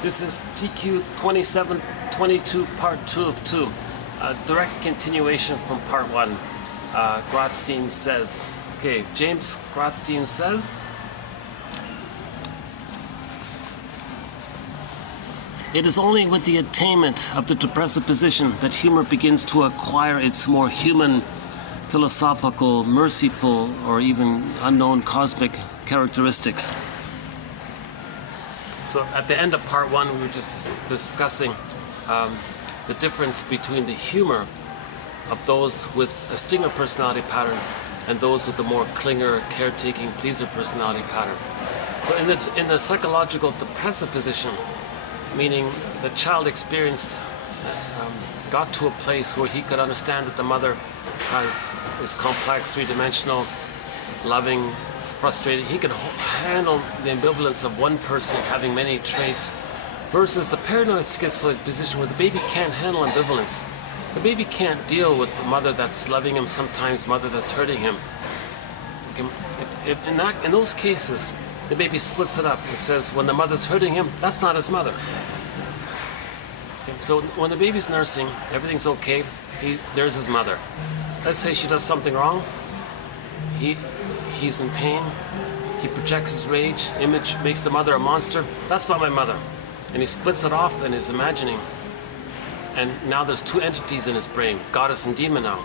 This is TQ 2722 part 2 of 2, a direct continuation from part 1. Grotstein says, okay, James Grotstein says, it is only with the attainment of the depressive position that humor begins to acquire its more human, philosophical, merciful, or even unknown cosmic characteristics. So at the end of part 1, we were just discussing the difference between the humor of those with a stinger personality pattern and those with the more clinger, caretaking, pleaser personality pattern. So in the psychological depressive position, meaning the child experienced, got to a place where he could understand that the mother is complex, three-dimensional, loving, frustrated. He can handle the ambivalence of one person having many traits versus the paranoid schizoid position where the baby can't handle ambivalence. The baby can't deal with the mother that's loving him, sometimes mother that's hurting him. In those cases, the baby splits it up and says when the mother's hurting him, that's not his mother. So when the baby's nursing, everything's okay, there's his mother. Let's say she does something wrong, he's in pain, he projects his rage, image, makes the mother a monster. That's not my mother. And he splits it off in his imagining. And now there's two entities in his brain, goddess and demon now.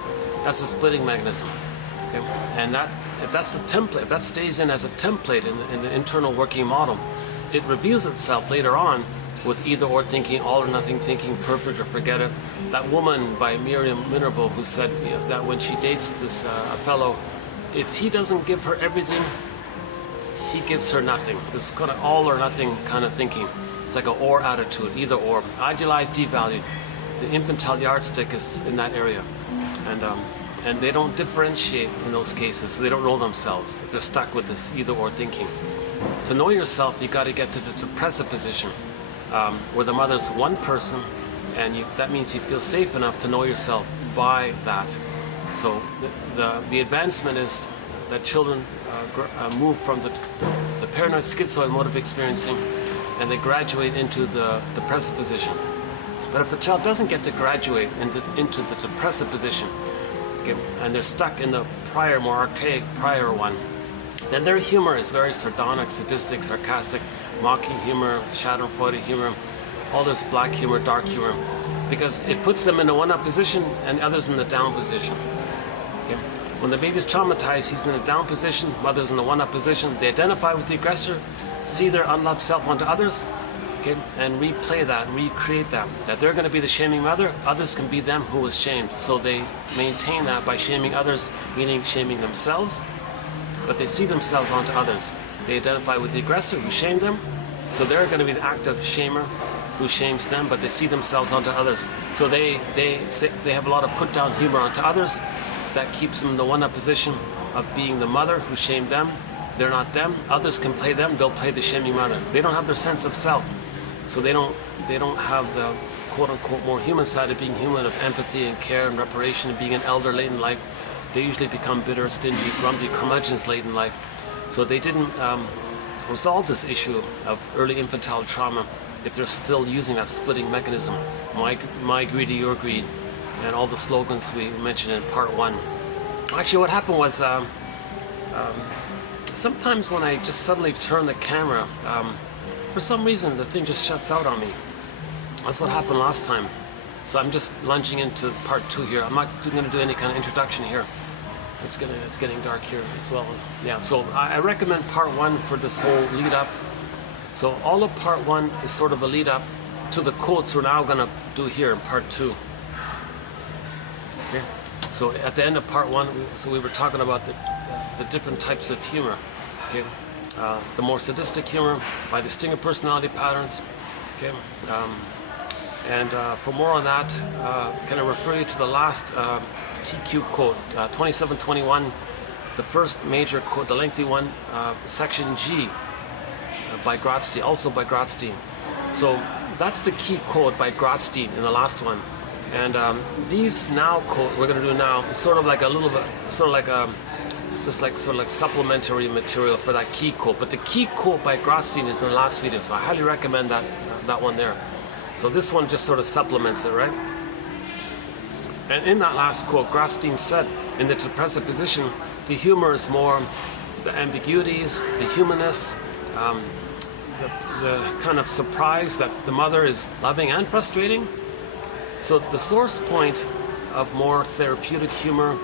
That's a splitting mechanism. Okay? And if that's the template, if that stays in as a template in the internal working model, it reveals itself later on with either or thinking, all or nothing thinking, perfect or forget it. That woman by Miriam Minerval who said that when she dates this fellow, if he doesn't give her everything, he gives her nothing. This kind of all or nothing kind of thinking. It's like an or attitude, either or. Idealized, devalued. The infantile yardstick is in that area. And they don't differentiate in those cases, so they don't know themselves. They're stuck with this either or thinking. To know yourself, you got to get to the depressive position, where the mother's one person, and that means you feel safe enough to know yourself by that. So the advancement is that children move from the paranoid schizoid mode of experiencing, and they graduate into the depressive position. But if the child doesn't get to graduate into the depressive position, okay, and they're stuck in the prior, more archaic prior one, then their humor is very sardonic, sadistic, sarcastic, mocking humor, schadenfreude humor, all this black humor, dark humor, because it puts them in the one-up position and others in the down position. Okay. When the baby's traumatized, he's in the down position, mother's in the one-up position. They identify with the aggressor, see their unloved self onto others, okay, and replay that, recreate that they're going to be the shaming mother, others can be them who was shamed. So they maintain that by shaming others, meaning shaming themselves, but they see themselves onto others. They identify with the aggressor who shamed them, so they're going to be the active shamer who shames them, but they see themselves onto others. So they have a lot of put-down humor onto others. That keeps them in the one-up position of being the mother who shamed them. They're not them. Others can play them. They'll play the shaming mother. They don't have their sense of self, so they don't have the quote-unquote more human side of being human, of empathy and care and reparation, and being an elder late in life. They usually become bitter, stingy, grumpy curmudgeons late in life. So they didn't resolve this issue of early infantile trauma if they're still using that splitting mechanism, my greedy, your greed, and all the slogans we mentioned in part 1. Actually, what happened was sometimes when I just suddenly turn the camera, for some reason the thing just shuts out on me. That's what happened last time. So I'm just lunging into part 2 here. I'm not going to do any kind of introduction here. It's getting dark here as well. Yeah, so I recommend part 1 for this whole lead up. So all of part 1 is sort of a lead up to the quotes we're now going to do here in part 2. Okay. So at the end of part 1, we were talking about the different types of humor. Okay. The more sadistic humor by the stinger personality patterns. Okay. For more on that, can I refer you to the last TQ quote, 2721, the first major quote, the lengthy one, section G, by Grotstein, also by Grotstein. So that's the key quote by Grotstein in the last one. And these now quote we're going to do now is sort of like a little bit, sort of like just like sort of like supplementary material for that key quote. But the key quote by Grotstein is in the last video, so I highly recommend that that one there. So this one just sort of supplements it, right? And in that last quote, Christie said, in the depressive position, the humor is more the ambiguities, the humanness, the kind of surprise that the mother is loving and frustrating. So the source point of more therapeutic humor,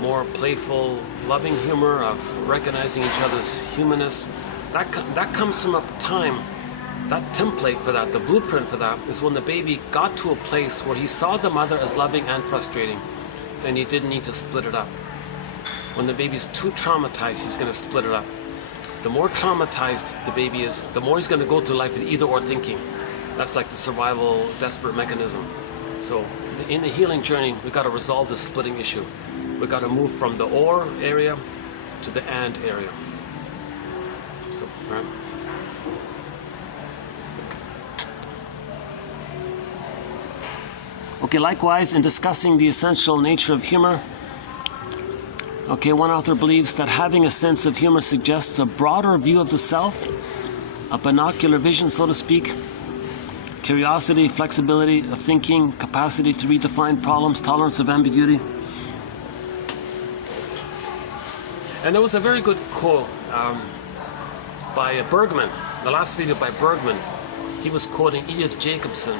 more playful, loving humor, of recognizing each other's humanness, that comes from a time, that template for that, the blueprint for that, is when the baby got to a place where he saw the mother as loving and frustrating, and he didn't need to split it up. When the baby's too traumatized, he's going to split it up. The more traumatized the baby is, the more he's going to go through life with either or thinking. That's like the survival desperate mechanism. So in the healing journey, we've got to resolve this splitting issue. We've got to move from the or area to the and area. So, right? Okay, likewise, in discussing the essential nature of humor, okay, one author believes that having a sense of humor suggests a broader view of the self, a binocular vision, so to speak, curiosity, flexibility of thinking, capacity to redefine problems, tolerance of ambiguity. And there was a very good quote by Bergman, the last video by Bergman. He was quoting Edith Jacobson.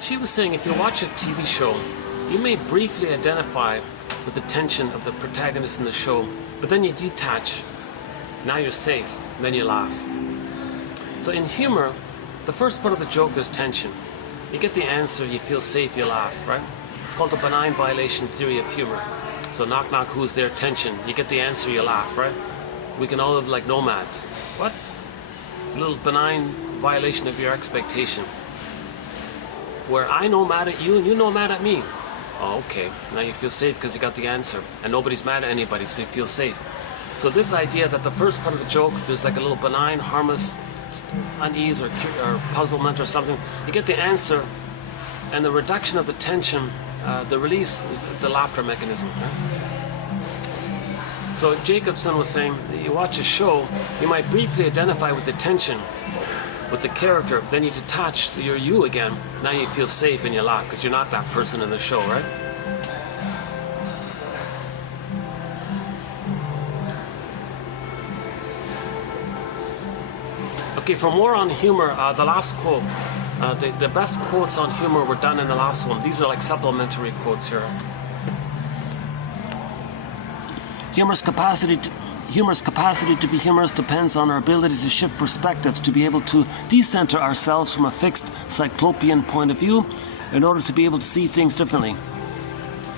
She was saying, if you watch a TV show, you may briefly identify with the tension of the protagonist in the show, but then you detach. Now you're safe, and then you laugh. So in humor, the first part of the joke, there's tension. You get the answer, you feel safe, you laugh, right? It's called the benign violation theory of humor. So knock knock, who's there? Tension. You get the answer, you laugh, right? We can all live like nomads. What? A little benign violation of your expectation. Where I know mad at you and you know mad at me. Oh, okay. Now you feel safe because you got the answer. And nobody's mad at anybody, so you feel safe. So this idea that the first part of the joke, there's like a little benign, harmless unease or puzzlement or something. You get the answer, and the reduction of the tension, the release is the laughter mechanism. Right? So Jacobson was saying, you watch a show, you might briefly identify with the tension, with the character, then you detach, you're you again. Now you feel safe and you laugh because you're not that person in the show, right? Okay, for more on humor, the last quote, the best quotes on humor were done in the last one. These are like supplementary quotes here. Humorous capacity to be humorous depends on our ability to shift perspectives, to be able to decenter ourselves from a fixed cyclopean point of view in order to be able to see things differently.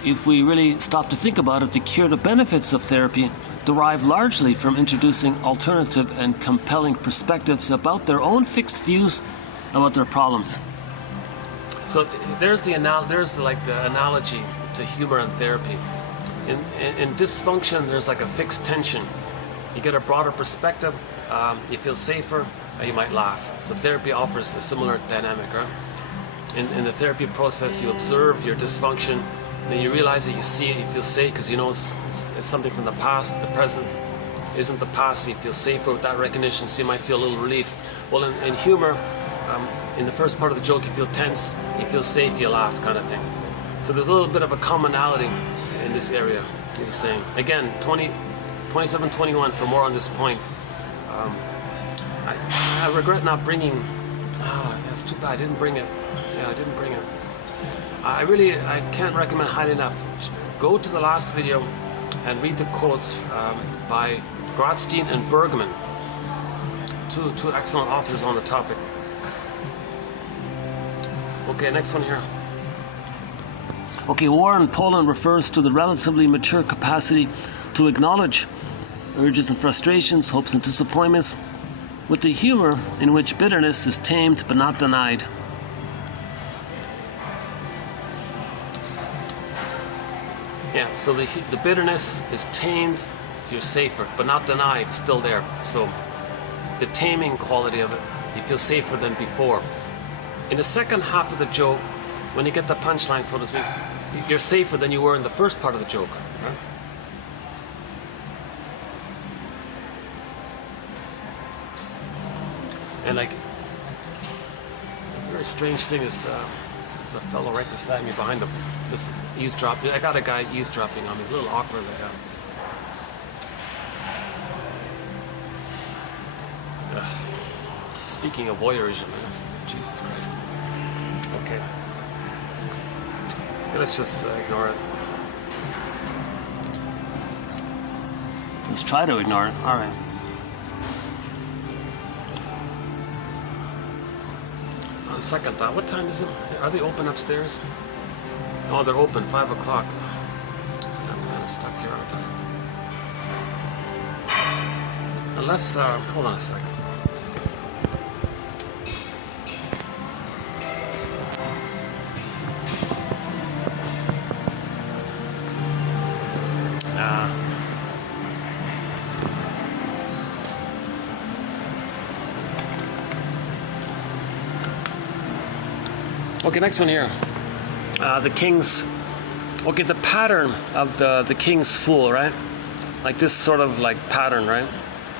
If we really stop to think about it, the curative benefits of therapy derive largely from introducing alternative and compelling perspectives about their own fixed views about their problems. So there's the analogy to humor and therapy. In dysfunction, there's like a fixed tension. You get a broader perspective, you feel safer, you might laugh. So therapy offers a similar dynamic, right? In the therapy process, you observe your dysfunction, then you realize that you see it, you feel safe because you know it's something from the past. The present isn't the past, so you feel safer with that recognition, so you might feel a little relief. Well, in humor, in the first part of the joke, you feel tense, you feel safe, you laugh, kind of thing. So there's a little bit of a commonality in this area, he was saying. Again, 27-21 for more on this point. I regret not bringing, that's too bad, I didn't bring it. Yeah, I didn't bring it. I can't recommend highly enough. Go to the last video and read the quotes by Christie and Bergman. Two excellent authors on the topic. Okay, next one here. Okay, war in Poland refers to the relatively mature capacity to acknowledge urges and frustrations, hopes and disappointments, with the humor in which bitterness is tamed but not denied. Yeah, so the bitterness is tamed, so you're safer, but not denied, still there. So the taming quality of it, you feel safer than before. In the second half of the joke, when you get the punchline, so to speak, you're safer than you were in the first part of the joke. Right? And like, It's a very strange thing. There's a fellow right beside me behind this eavesdropping. I got a guy eavesdropping on me. A little awkward. Speaking of voyeurism, Jesus Christ. Okay. Let's just ignore it. Let's try to ignore it. All right. On second thought, what time is it? Are they open upstairs? Oh, they're open, 5 o'clock. I'm kind of stuck here, aren't I? Unless, hold on a second. Okay, next one here. The king's. Okay, the pattern of the king's fool, right? Like this sort of like pattern, right?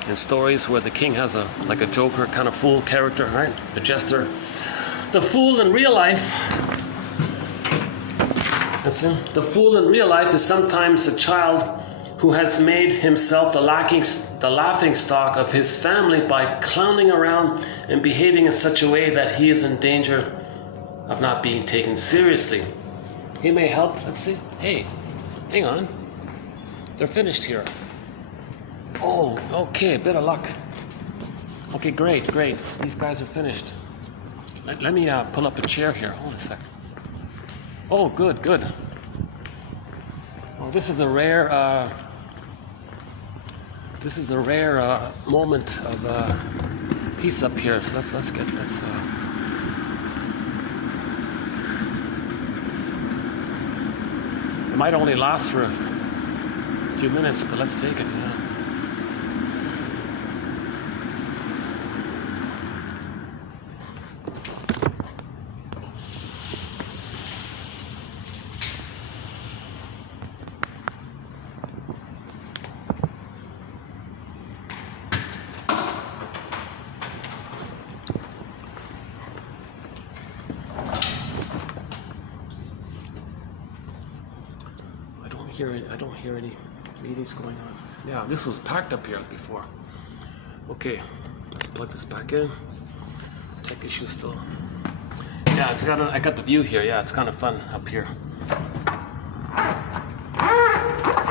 In stories where the king has a joker kind of fool character, right? The jester. The fool in real life. Listen. The fool in real life is sometimes a child who has made himself the laughing stock of his family by clowning around and behaving in such a way that he is in danger of not being taken seriously. He may help. Let's see. Hey, hang on. They're finished here. Oh, okay. A bit of luck. Okay, great. These guys are finished. Let me pull up a chair here. Hold a sec. Oh, good. Oh, this is a rare. Moment of peace up here. So let's. It might only last for a few minutes, but let's take it. Yeah. I don't hear any meetings going on. Yeah, this was packed up here before. Okay, let's plug this back in. Tech issue still. Yeah, I got the view here. Yeah, it's kind of fun up here.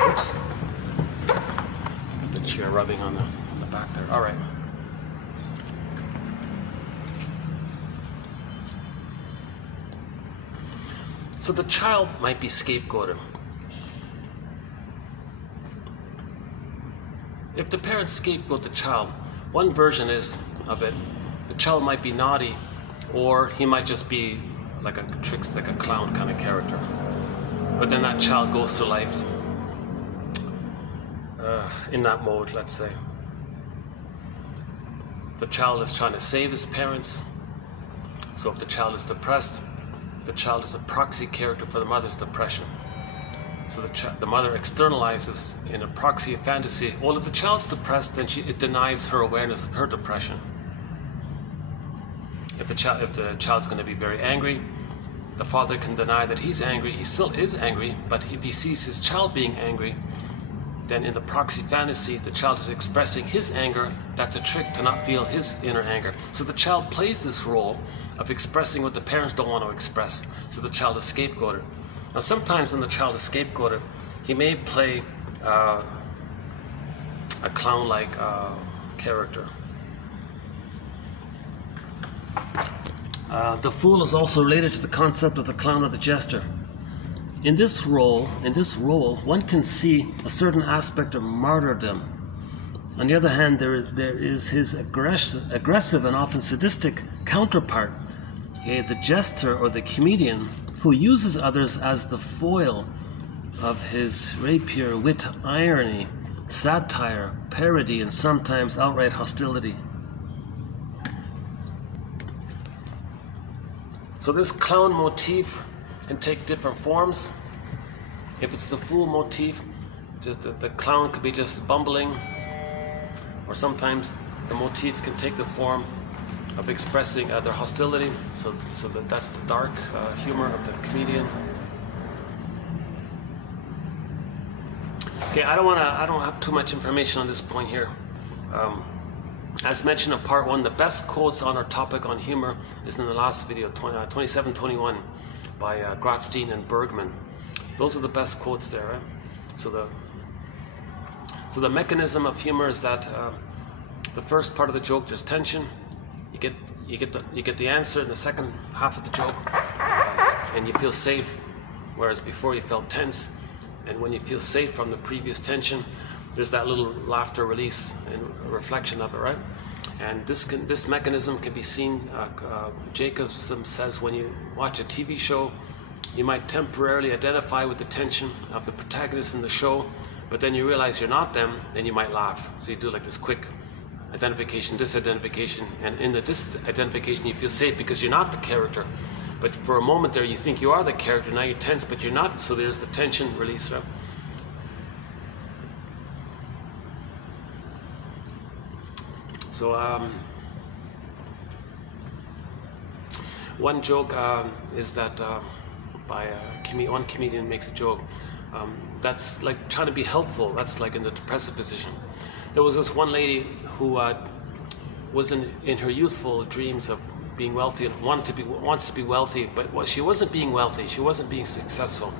Oops. Got the chair rubbing on the back there. All right. So the child might be scapegoated. If the parents scapegoat the child, one version of it, the child might be naughty, or he might just be like a clown kind of character. But then that child goes through life in that mode, let's say. The child is trying to save his parents. So if the child is depressed, the child is a proxy character for the mother's depression. So the mother externalizes in a proxy of fantasy. Well, if the child's depressed, then it denies her awareness of her depression. If the child's going to be very angry, the father can deny that he's angry. He still is angry, but if he sees his child being angry, then in the proxy fantasy, the child is expressing his anger. That's a trick to not feel his inner anger. So the child plays this role of expressing what the parents don't want to express. So the child is scapegoated. Now, sometimes when the child is scapegoated, he may play a clown-like character. The fool is also related to the concept of the clown or the jester. In this role, one can see a certain aspect of martyrdom. On the other hand, there is his aggressive and often sadistic counterpart, the jester or the comedian, who uses others as the foil of his rapier, wit, irony, satire, parody, and sometimes outright hostility. So this clown motif can take different forms. If it's the fool motif, just the clown could be just bumbling, or sometimes the motif can take the form of expressing their hostility. So that's the dark humor of the comedian. Okay, I don't have too much information on this point here. As mentioned in part 1, the best quotes on our topic on humor is in the last video, 27-21, by Grotstein and Bergman. Those are the best quotes there, right? So the mechanism of humor is that the first part of the joke, there's tension. You get the answer in the second half of the joke, and you feel safe, whereas before you felt tense. And when you feel safe from the previous tension, there's that little laughter release and reflection of it, right? And this mechanism can be seen. Jacobson says when you watch a TV show, you might temporarily identify with the tension of the protagonist in the show, but then you realize you're not them, then you might laugh. So you do like this quick identification, disidentification, and in the disidentification you feel safe because you're not the character. But for a moment there you think you are the character, now you're tense, but you're not, so there's the tension release, right? So one joke is that one comedian makes a joke that's like trying to be helpful. That's like in the depressive position. There was this one lady who was in her youthful dreams of being wealthy and wants to be wealthy, but she wasn't being wealthy. She wasn't being successful.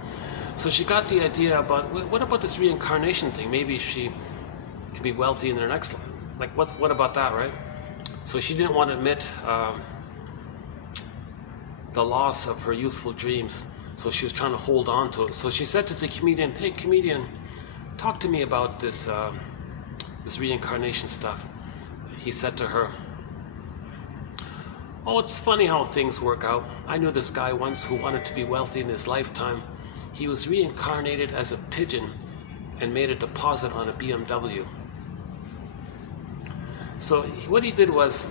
So she got the idea about, what about this reincarnation thing? Maybe she can be wealthy in their next life. Like, what about that, right? So she didn't want to admit the loss of her youthful dreams. So she was trying to hold on to it. So she said to the comedian, "Hey, comedian, talk to me about this reincarnation stuff." He said to her, "Oh, it's funny how things work out. I knew this guy once who wanted to be wealthy in his lifetime. He was reincarnated as a pigeon and made a deposit on a BMW." So what he did was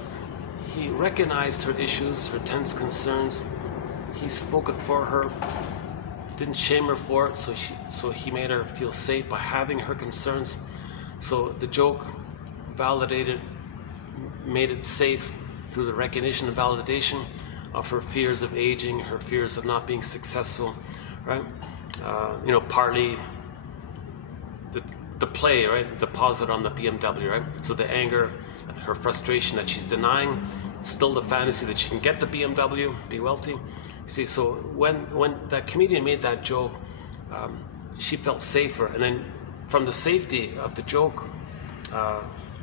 he recognized her issues, her tense concerns. He spoke it for her, didn't shame her for it, so he made her feel safe by having her concerns. So the joke validated, made it safe through the recognition and validation of her fears of aging, her fears of not being successful, right? Partly the play, right? Deposit on the BMW, right? So the anger, her frustration that she's denying, still the fantasy that she can get the BMW, be wealthy. See, so when that comedian made that joke, she felt safer, and then from the safety of the joke,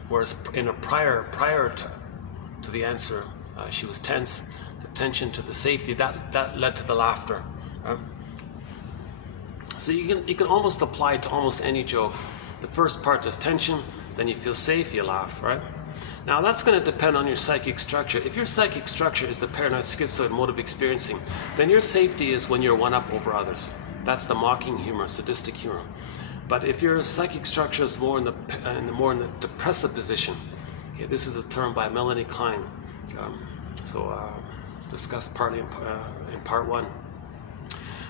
whereas in a prior to the answer, she was tense. The tension to the safety that led to the laughter. So you can almost apply it to almost any joke. The first part is tension, then you feel safe, you laugh, right? Now that's going to depend on your psychic structure. If your psychic structure is the paranoid schizoid mode of experiencing, then your safety is when you're one up over others. That's the mocking humor, sadistic humor. But if your psychic structure is more in the depressive position, okay, this is a term by Melanie Klein, discussed partly in part 1.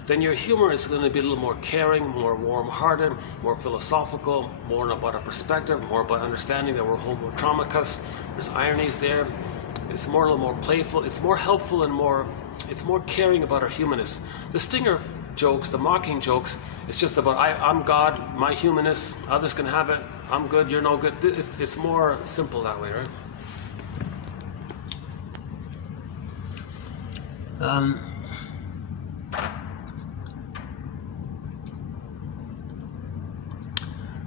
Then your humor is going to be a little more caring, more warm-hearted, more philosophical, more about a perspective, more about understanding that we're homo traumicus. There's ironies there. It's a little more playful. It's more helpful and it's more caring about our humanness. The stinger jokes, the mocking jokes, it's just about I'm God, my humanness, others can have it, I'm good, you're no good. It's more simple that way, right?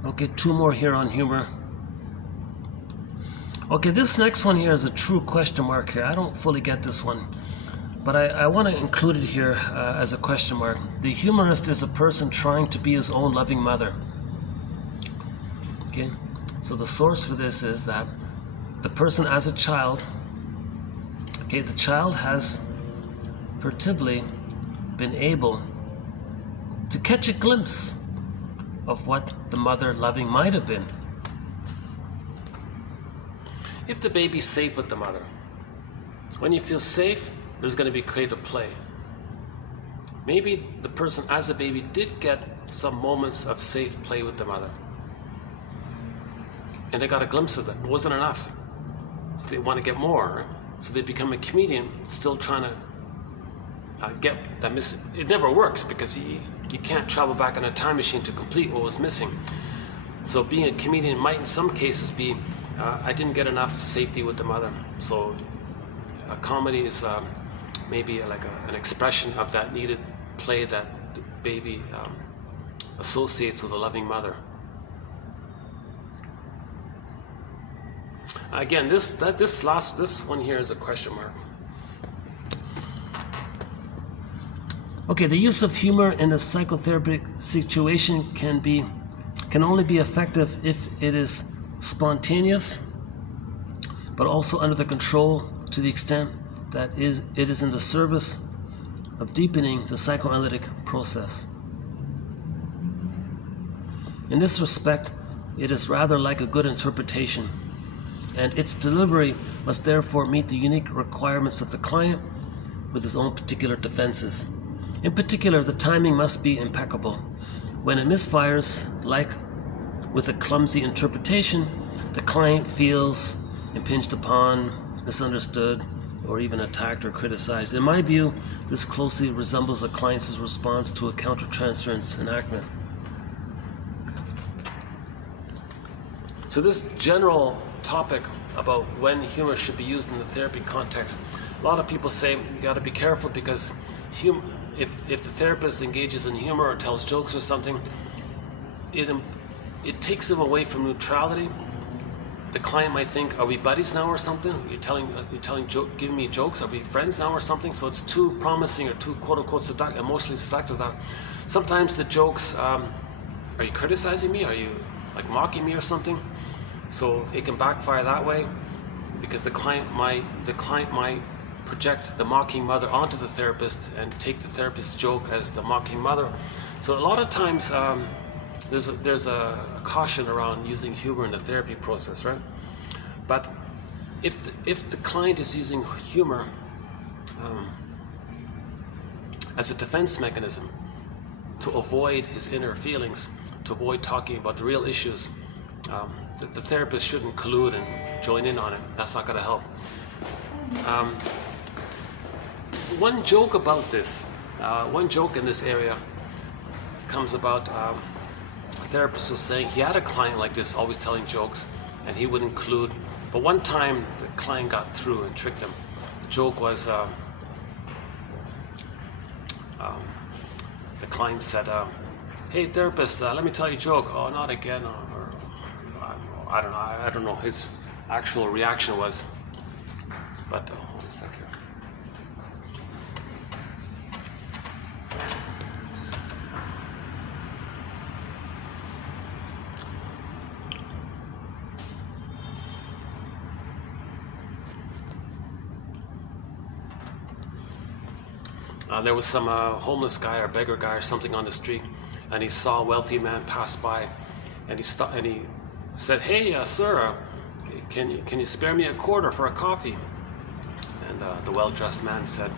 Okay, 2 more here on humor. Okay, this next one here is a true question mark here. I don't fully get this one, but I want to include it here as a question mark. The humorist is a person trying to be his own loving mother. Okay, so the source for this is that the person as a child, okay, the child has furtively been able to catch a glimpse of what the mother loving might have been. If the baby's safe with the mother, when you feel safe, there's going to be creative play. Maybe the person as a baby did get some moments of safe play with the mother, and they got a glimpse of it. It wasn't enough, so they want to get more. Right? So they become a comedian, still trying to get that missing. It never works because you can't travel back in a time machine to complete what was missing. So being a comedian might in some cases be, I didn't get enough safety with the mother. So a comedy is maybe like an expression of that needed play that the baby associates with a loving mother. Again, this one here is a question mark. Okay, the use of humor in a psychotherapeutic situation can only be effective if it is spontaneous, but also under the control to the extent that it is in the service of deepening the psychoanalytic process. In this respect, it is rather like a good interpretation, and its delivery must therefore meet the unique requirements of the client with his own particular defenses. In particular, the timing must be impeccable. When it misfires, like with a clumsy interpretation, the client feels impinged upon, misunderstood, or even attacked or criticized. In my view, this closely resembles the client's response to a countertransference enactment. So this general topic about when humor should be used in the therapy context, a lot of people say you got to be careful because if the therapist engages in humor or tells jokes or something, it takes them away from neutrality. The client might think, are we buddies now or something? Giving me jokes? Are we friends now or something? So it's too promising or too quote-unquote emotionally seductive. Sometimes the jokes, are you criticizing me? Are you like mocking me or something? So it can backfire that way because the client might project the mocking mother onto the therapist and take the therapist's joke as the mocking mother. So a lot of times there's a caution around using humor in the therapy process, right? But if the client is using humor as a defense mechanism to avoid his inner feelings, to avoid talking about the real issues, the therapist shouldn't collude and join in on it. That's not going to help. One joke about this, one joke in this area comes about a therapist was saying he had a client like this, always telling jokes, and he wouldn't collude. But one time the client got through and tricked him. The joke was, the client said, hey therapist, let me tell you a joke. Oh, not again, or I don't know his actual reaction was, but hold a second. There was some homeless guy or beggar guy or something on the street, and he saw a wealthy man pass by, and he stopped and he said, "Hey, sir, can you spare me a quarter for a coffee?" And the well-dressed man said,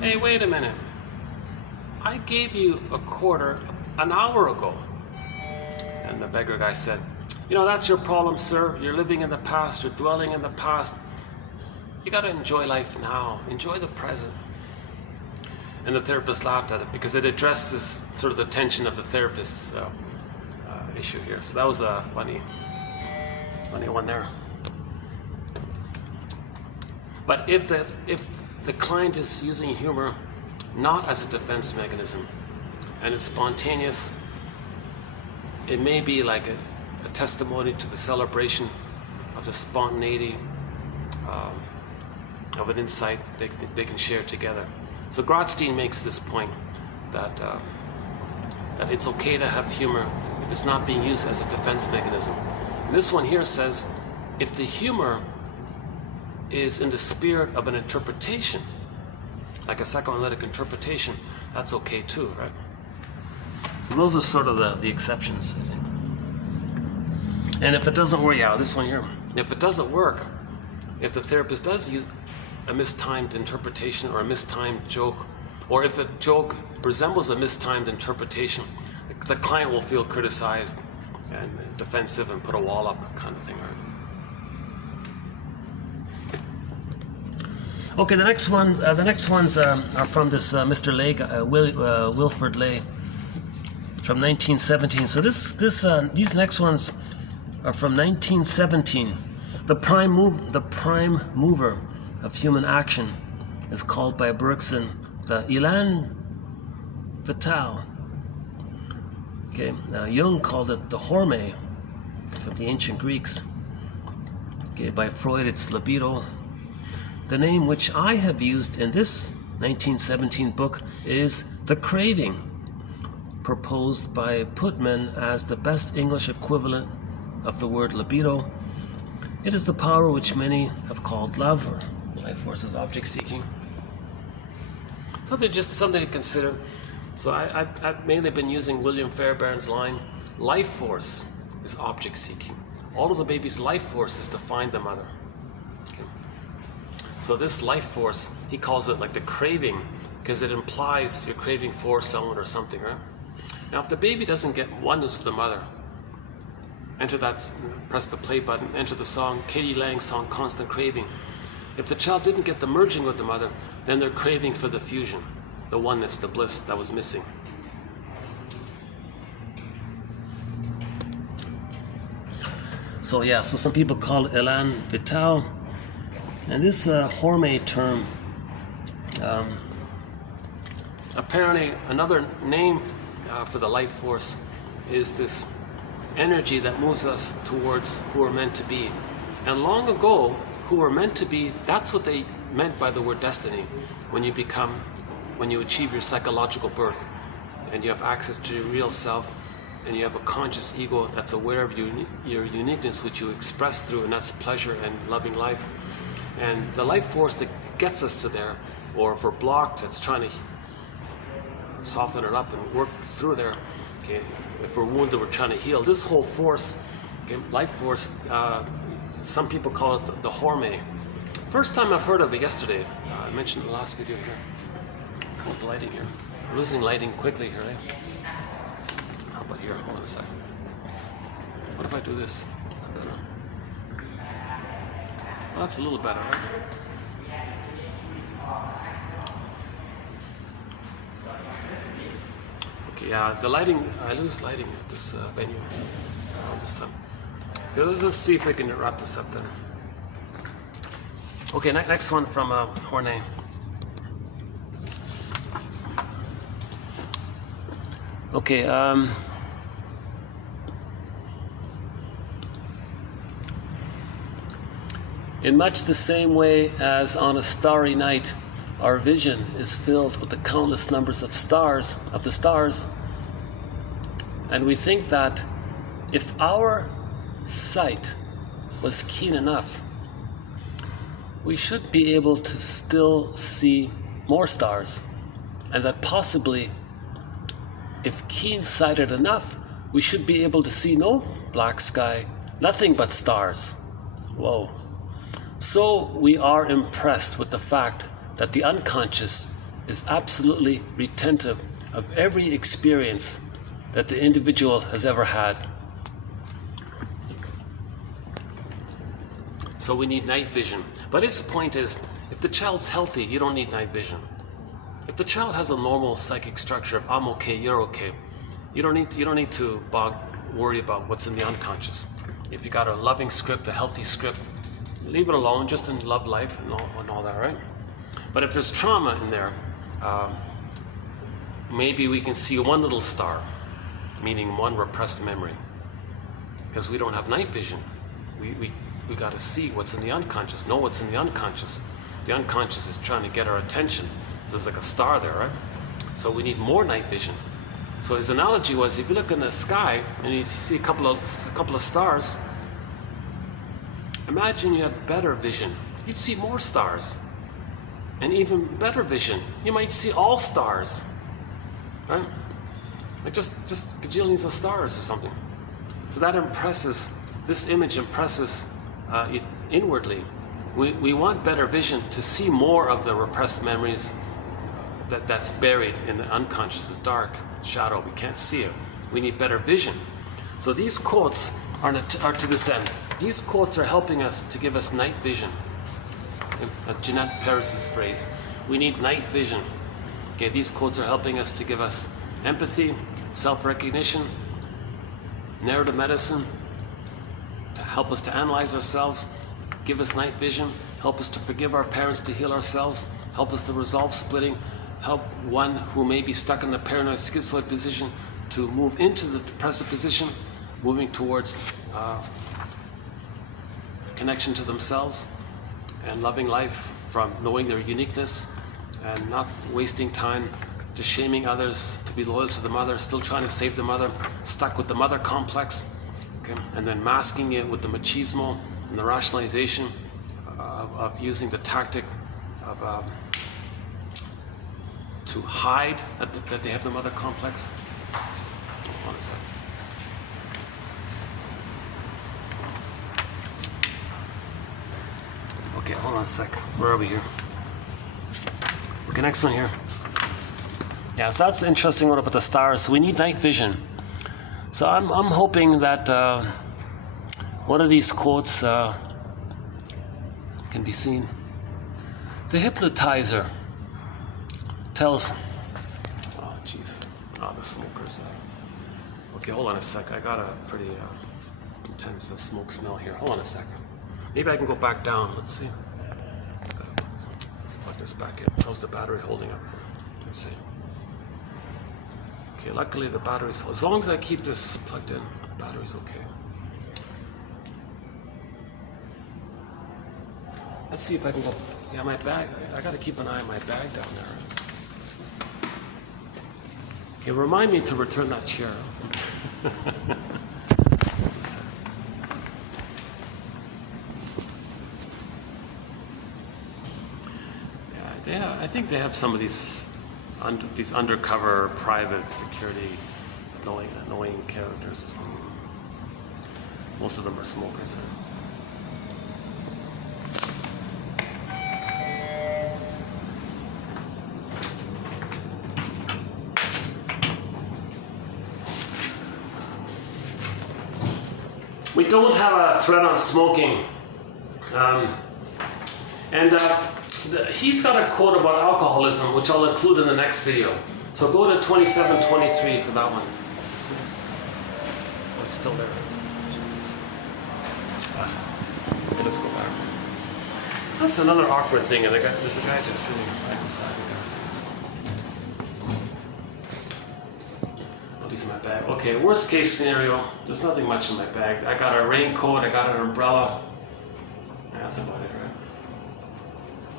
"Hey, wait a minute. I gave you a quarter an hour ago." And the beggar guy said, "You know, that's your problem, sir. You're living in the past. You're dwelling in the past. You got to enjoy life now. Enjoy the present." And the therapist laughed at it because it addresses sort of the tension of the therapist's issue here. So that was a funny one there. But if the client is using humor not as a defense mechanism and it's spontaneous, it may be like a testimony to the celebration of the spontaneity of an insight they can share together. So Christie makes this point that it's okay to have humor if it's not being used as a defense mechanism. And this one here says, if the humor is in the spirit of an interpretation, like a psychoanalytic interpretation, that's okay too, right? So those are sort of the exceptions, I think. And if it doesn't work, yeah, this one here, if it doesn't work, if the therapist does use a mistimed interpretation or a mistimed joke, or if a joke resembles a mistimed interpretation, the client will feel criticized and defensive and put a wall up kind of thing, right? Okay, the next ones are from this Mr. Lay, Wilfred Lay, from 1917. So these next ones are from 1917. The prime mover of human action is called by Bergson the elan vital. Okay, Jung called it the horme from the ancient Greeks. Okay, by Freud it's libido. The name which I have used in this 1917 book is the craving, proposed by Putman as the best English equivalent of the word libido. It is the power which many have called love, or life force is object seeking. Something to consider. So I've mainly been using William Fairbairn's line, life force is object seeking. All of the baby's life force is to find the mother. Okay. So this life force, he calls it like the craving, because it implies you're craving for someone or something, right? Now if the baby doesn't get oneness with the mother, enter that, press the play button, enter the song, Katie Lang's song, Constant Craving. If the child didn't get the merging with the mother, then they're craving for the fusion, the oneness, the bliss that was missing. So yeah, so some people call it elan vital. And this horme term, apparently another name for the life force is this energy that moves us towards who we're meant to be. And long ago, who we're meant to be, that's what they meant by the word destiny. When you achieve your psychological birth and you have access to your real self and you have a conscious ego that's aware of your uniqueness, which you express through, and that's pleasure and loving life. And the life force that gets us to there, or if we're blocked, that's trying to soften it up and work through there. Okay, if we're wounded, we're trying to heal. This whole force, okay, life force, some people call it the horme. First time I've heard of it yesterday. I mentioned in the last video here. How's the lighting here? I'm losing lighting quickly here, eh? How about here? Hold on a second. What if I do this? Is that better? Well, that's a little better, right? Okay, yeah, the lighting, I lose lighting at this venue this time. So let's see if I can wrap this up then. Okay, next one from Horne. Okay, in much the same way as on a starry night, our vision is filled with the countless numbers of the stars, and we think that if our sight was keen enough, we should be able to still see more stars, and that possibly, if keen-sighted enough, we should be able to see no black sky, nothing but stars. Whoa. So we are impressed with the fact that the unconscious is absolutely retentive of every experience that the individual has ever had. So we need night vision. But his point is, if the child's healthy, you don't need night vision. If the child has a normal psychic structure of I'm okay, you're okay, you don't need to worry about what's in the unconscious. If you got a loving script, a healthy script, leave it alone, just in love life and all that, right? But if there's trauma in there, maybe we can see one little star, meaning one repressed memory, because we don't have night vision. We got to see what's in the unconscious, know what's in the unconscious. The unconscious is trying to get our attention. There's like a star there, right? So we need more night vision. So his analogy was, if you look in the sky and you see a couple of stars, imagine you had better vision. You'd see more stars. And even better vision, you might see all stars, right? Like just gajillions of stars or something. So that impresses, this image impresses inwardly. We want better vision to see more of the repressed memories that's buried in the unconscious. It's dark, shadow, we can't see it. We need better vision. So these quotes are to this end. These quotes are helping us to give us night vision. Okay? That's Jeanette Paris's phrase. We need night vision. Okay, these quotes are helping us to give us empathy, self-recognition, narrative medicine, to help us to analyze ourselves, give us night vision, help us to forgive our parents, to heal ourselves, help us to resolve splitting, help one who may be stuck in the paranoid schizoid position to move into the depressive position, moving towards connection to themselves and loving life from knowing their uniqueness and not wasting time just shaming others, to be loyal to the mother, still trying to save the mother, stuck with the mother complex, okay? And then masking it with the machismo and the rationalization of using the tactic of to hide that they have the mother complex. Hold on a second. Okay, hold on a sec. Where are we here? Okay, next one here. Yeah, so that's the interesting one about the stars. So we need night vision. So I'm hoping that one of these quotes can be seen. The hypnotizer tells. Oh, jeez. Oh, the smokers. Okay, hold on a sec. I got a pretty intense smoke smell here. Hold on a second. Maybe I can go back down. Let's see. Let's plug this back in. How's the battery holding up? Let's see. Okay, luckily the battery's, as long as I keep this plugged in, the battery's okay. Let's see if I can go. Yeah, my bag. I gotta keep an eye on my bag down there. Okay, remind me to return that chair. Yeah, I think they have some of these undercover private security annoying characters or something. Most of them are smokers. We don't have a thread on smoking. He's got a quote about alcoholism, which I'll include in the next video. So go to 2723 for that one. See? Oh, it's still there. Jesus. Okay, let's go back. That's another awkward thing, and there's a guy just sitting right beside me there. Oh, he's in my bag. Okay, worst case scenario, there's nothing much in my bag. I got a raincoat, I got an umbrella. Yeah, that's about it, right?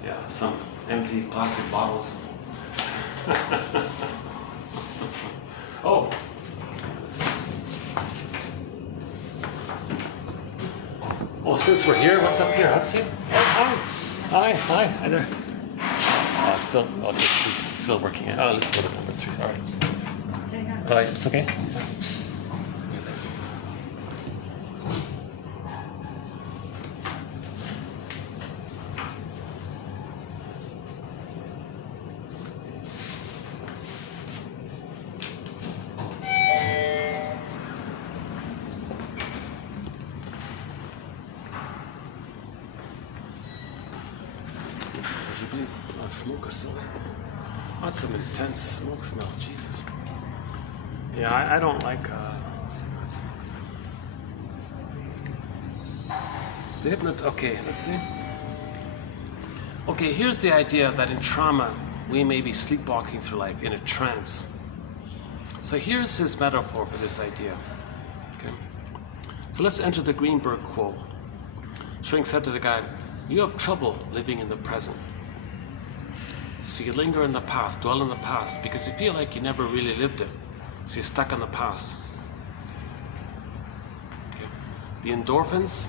Yeah, some empty plastic bottles. Oh. Oh, since we're here, what's up here? Let's see. Oh, hi there. Oh, it's still working. Oh, let's go to number 3. All right. All right, it's okay. Smoke is still there. That's some intense smoke smell. Jesus. Yeah, I don't like cigarette smoke. The hypnot. Okay, let's see. Okay, here's the idea that in trauma we may be sleepwalking through life in a trance. So here's his metaphor for this idea. Okay. So let's enter the Greenberg quote. Shrink said to the guy, "You have trouble living in the present. So you linger in the past, dwell in the past, because you feel like you never really lived it. So you're stuck in the past." Okay. The endorphins,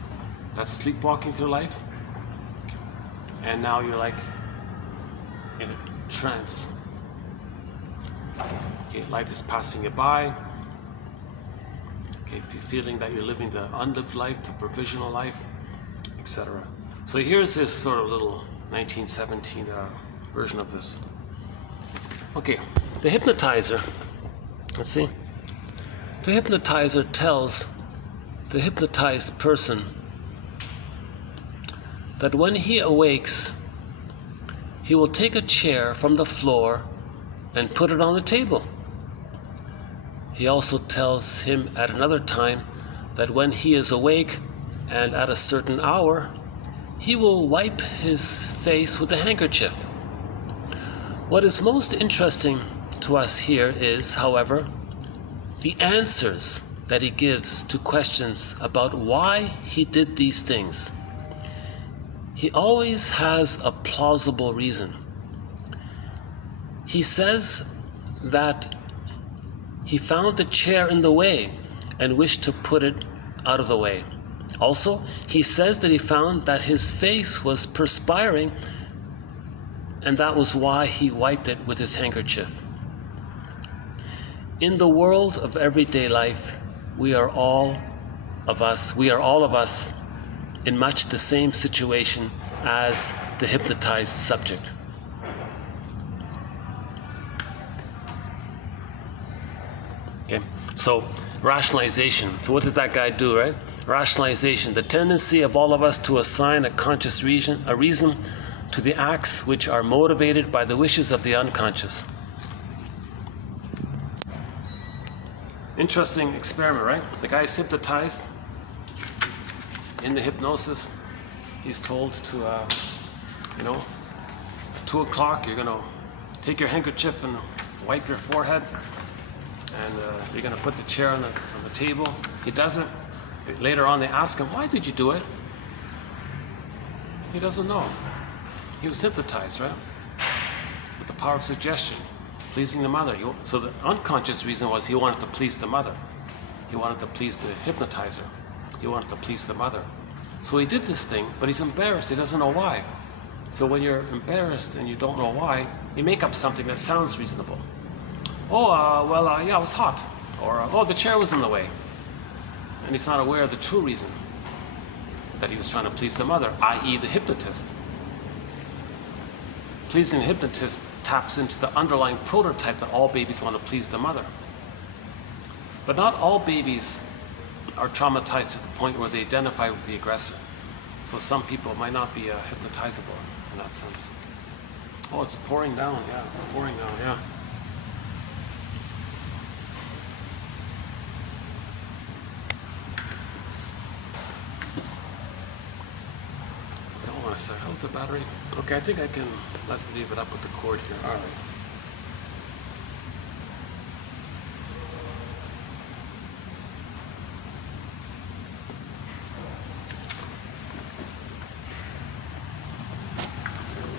that's sleepwalking through life. Okay. And now you're like in a trance. Okay, life is passing you by. Okay, if you're feeling that you're living the unlived life, the provisional life, etc. So here's this sort of little 1917 version of this. Okay, the hypnotizer, let's see. The hypnotizer tells the hypnotized person that when he awakes, he will take a chair from the floor and put it on the table. He also tells him at another time that when he is awake and at a certain hour, he will wipe his face with a handkerchief. What is most interesting to us here is, however, the answers that he gives to questions about why he did these things. He always has a plausible reason. He says that he found the chair in the way and wished to put it out of the way. Also, he says that he found that his face was perspiring, and that was why he wiped it with his handkerchief. In the world of everyday life, we are all of us in much the same situation as the hypnotized subject. Okay, so rationalization. So what did that guy do, right? Rationalization, the tendency of all of us to assign a conscious reason to the acts which are motivated by the wishes of the unconscious. Interesting experiment, right? The guy's hypnotized. In the hypnosis, he's told to, at 2 o'clock, you're going to take your handkerchief and wipe your forehead, and you're going to put the chair on the table. He does it. Later on, they ask him, why did you do it? He doesn't know. He was hypnotized, right? With the power of suggestion, pleasing the mother. So the unconscious reason was he wanted to please the mother. He wanted to please the hypnotizer. He wanted to please the mother. So he did this thing, but he's embarrassed. He doesn't know why. So when you're embarrassed and you don't know why, you make up something that sounds reasonable. Yeah, it was hot. Or, the chair was in the way. And he's not aware of the true reason that he was trying to please the mother, i.e. the hypnotist. Pleasing the hypnotist taps into the underlying prototype that all babies want to please the mother. But not all babies are traumatized to the point where they identify with the aggressor. So some people might not be hypnotizable in that sense. Oh, it's pouring down, yeah, it's pouring down, yeah. Hold on a sec, how's the battery? Okay, I think I can leave it up with the cord here, all right.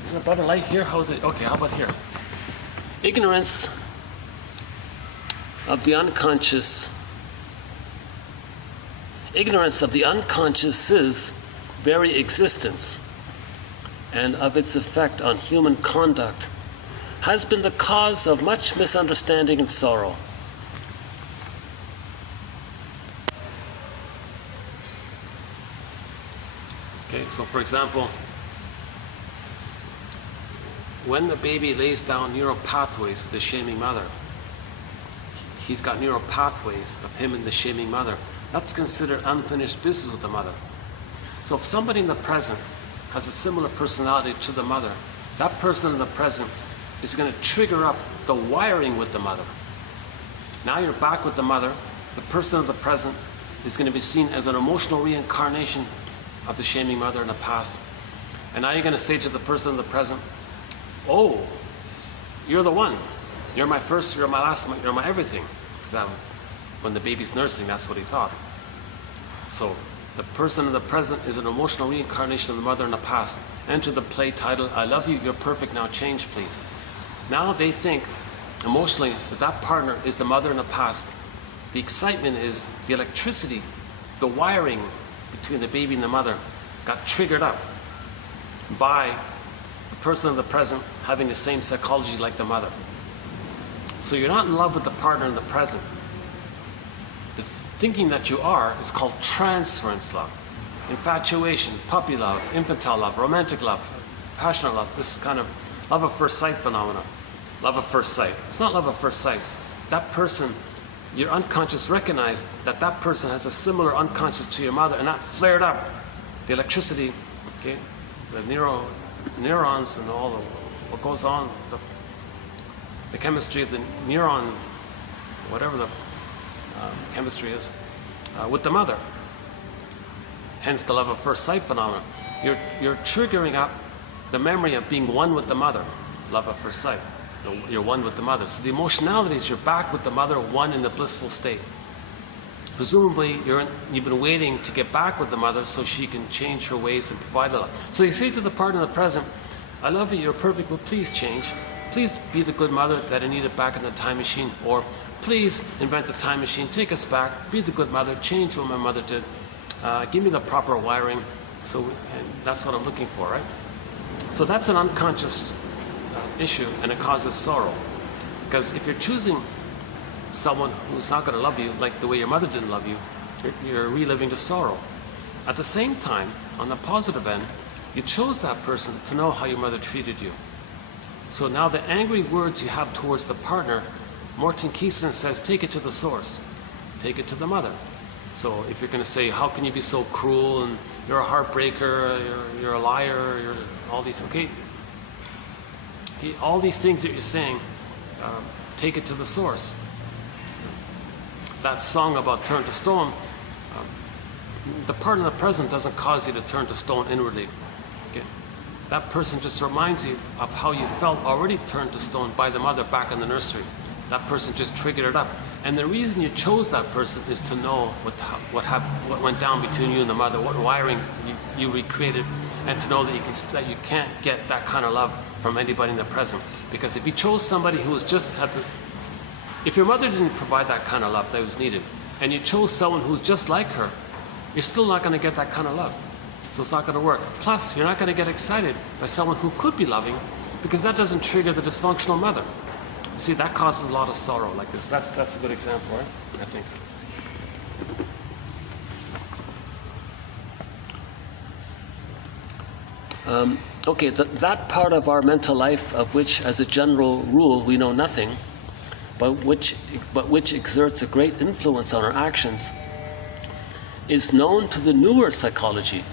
Is there a better light here? How's it? Okay, how about here? Ignorance of the unconscious. Ignorance of the unconscious's very existence and of its effect on human conduct has been the cause of much misunderstanding and sorrow. Okay, so for example, when the baby lays down neural pathways with the shaming mother, he's got neural pathways of him and the shaming mother. That's considered unfinished business with the mother. So if somebody in the present has a similar personality to the mother, that person in the present is going to trigger up the wiring with the mother. Now you're back with the mother. The person of the present is going to be seen as an emotional reincarnation of the shaming mother in the past. And now you're going to say to the person in the present, oh, you're the one. You're my first, you're my last, you're my everything. Because that was, when the baby's nursing, that's what he thought. So the person in the present is an emotional reincarnation of the mother in the past. Enter the play title, I love you, you're perfect, now change please. Now they think emotionally that that partner is the mother in the past. The excitement is the electricity, the wiring between the baby and the mother got triggered up by the person of the present having the same psychology like the mother. So you're not in love with the partner in the present. The thinking that you are is called transference love. Infatuation, puppy love, infantile love, romantic love, passionate love, this kind of love at first sight phenomena. Love at first sight. It's not love at first sight. That person, your unconscious recognized that that person has a similar unconscious to your mother, and that flared up. The electricity, okay, the neurons and all the what goes on, the chemistry of the neuron, whatever the chemistry is, with the mother. Hence the love at first sight phenomenon. You're triggering up the memory of being one with the mother, love at first sight. You're one with the mother. So the emotionality is you're back with the mother, one in the blissful state. Presumably, you've been waiting to get back with the mother so she can change her ways and provide the love. So you say to the partner in the present, I love you, you're perfect, but please change. Please be the good mother that I needed back in the time machine. Or please invent the time machine, take us back, be the good mother, change what my mother did. Give me the proper wiring. And that's what I'm looking for, right? So that's an unconscious issue, and it causes sorrow. Because if you're choosing someone who's not going to love you like the way your mother didn't love you, you're reliving the sorrow. At the same time, on the positive end, you chose that person to know how your mother treated you. So now the angry words you have towards the partner, Morton Keeson says, take it to the source. Take it to the mother. So if you're going to say, how can you be so cruel, and you're a heartbreaker, you're a liar, you're all these, okay, all these things that you're saying, take it to the source. That song about turn to stone, the part in the present doesn't cause you to turn to stone inwardly. Okay? That person just reminds you of how you felt already turned to stone by the mother back in the nursery. That person just triggered it up. And the reason you chose that person is to know what went down between you and the mother, what wiring you recreated, and to know that you can't get that kind of love from anybody in the present. Because if you chose somebody who was if your mother didn't provide that kind of love that was needed, and you chose someone who's just like her, you're still not going to get that kind of love. So it's not going to work. Plus, you're not going to get excited by someone who could be loving, because that doesn't trigger the dysfunctional mother. See, that causes a lot of sorrow like this. That's a good example, right? I think. Okay, that part of our mental life of which, as a general rule, we know nothing, but which exerts a great influence on our actions, is known to the newer psychology.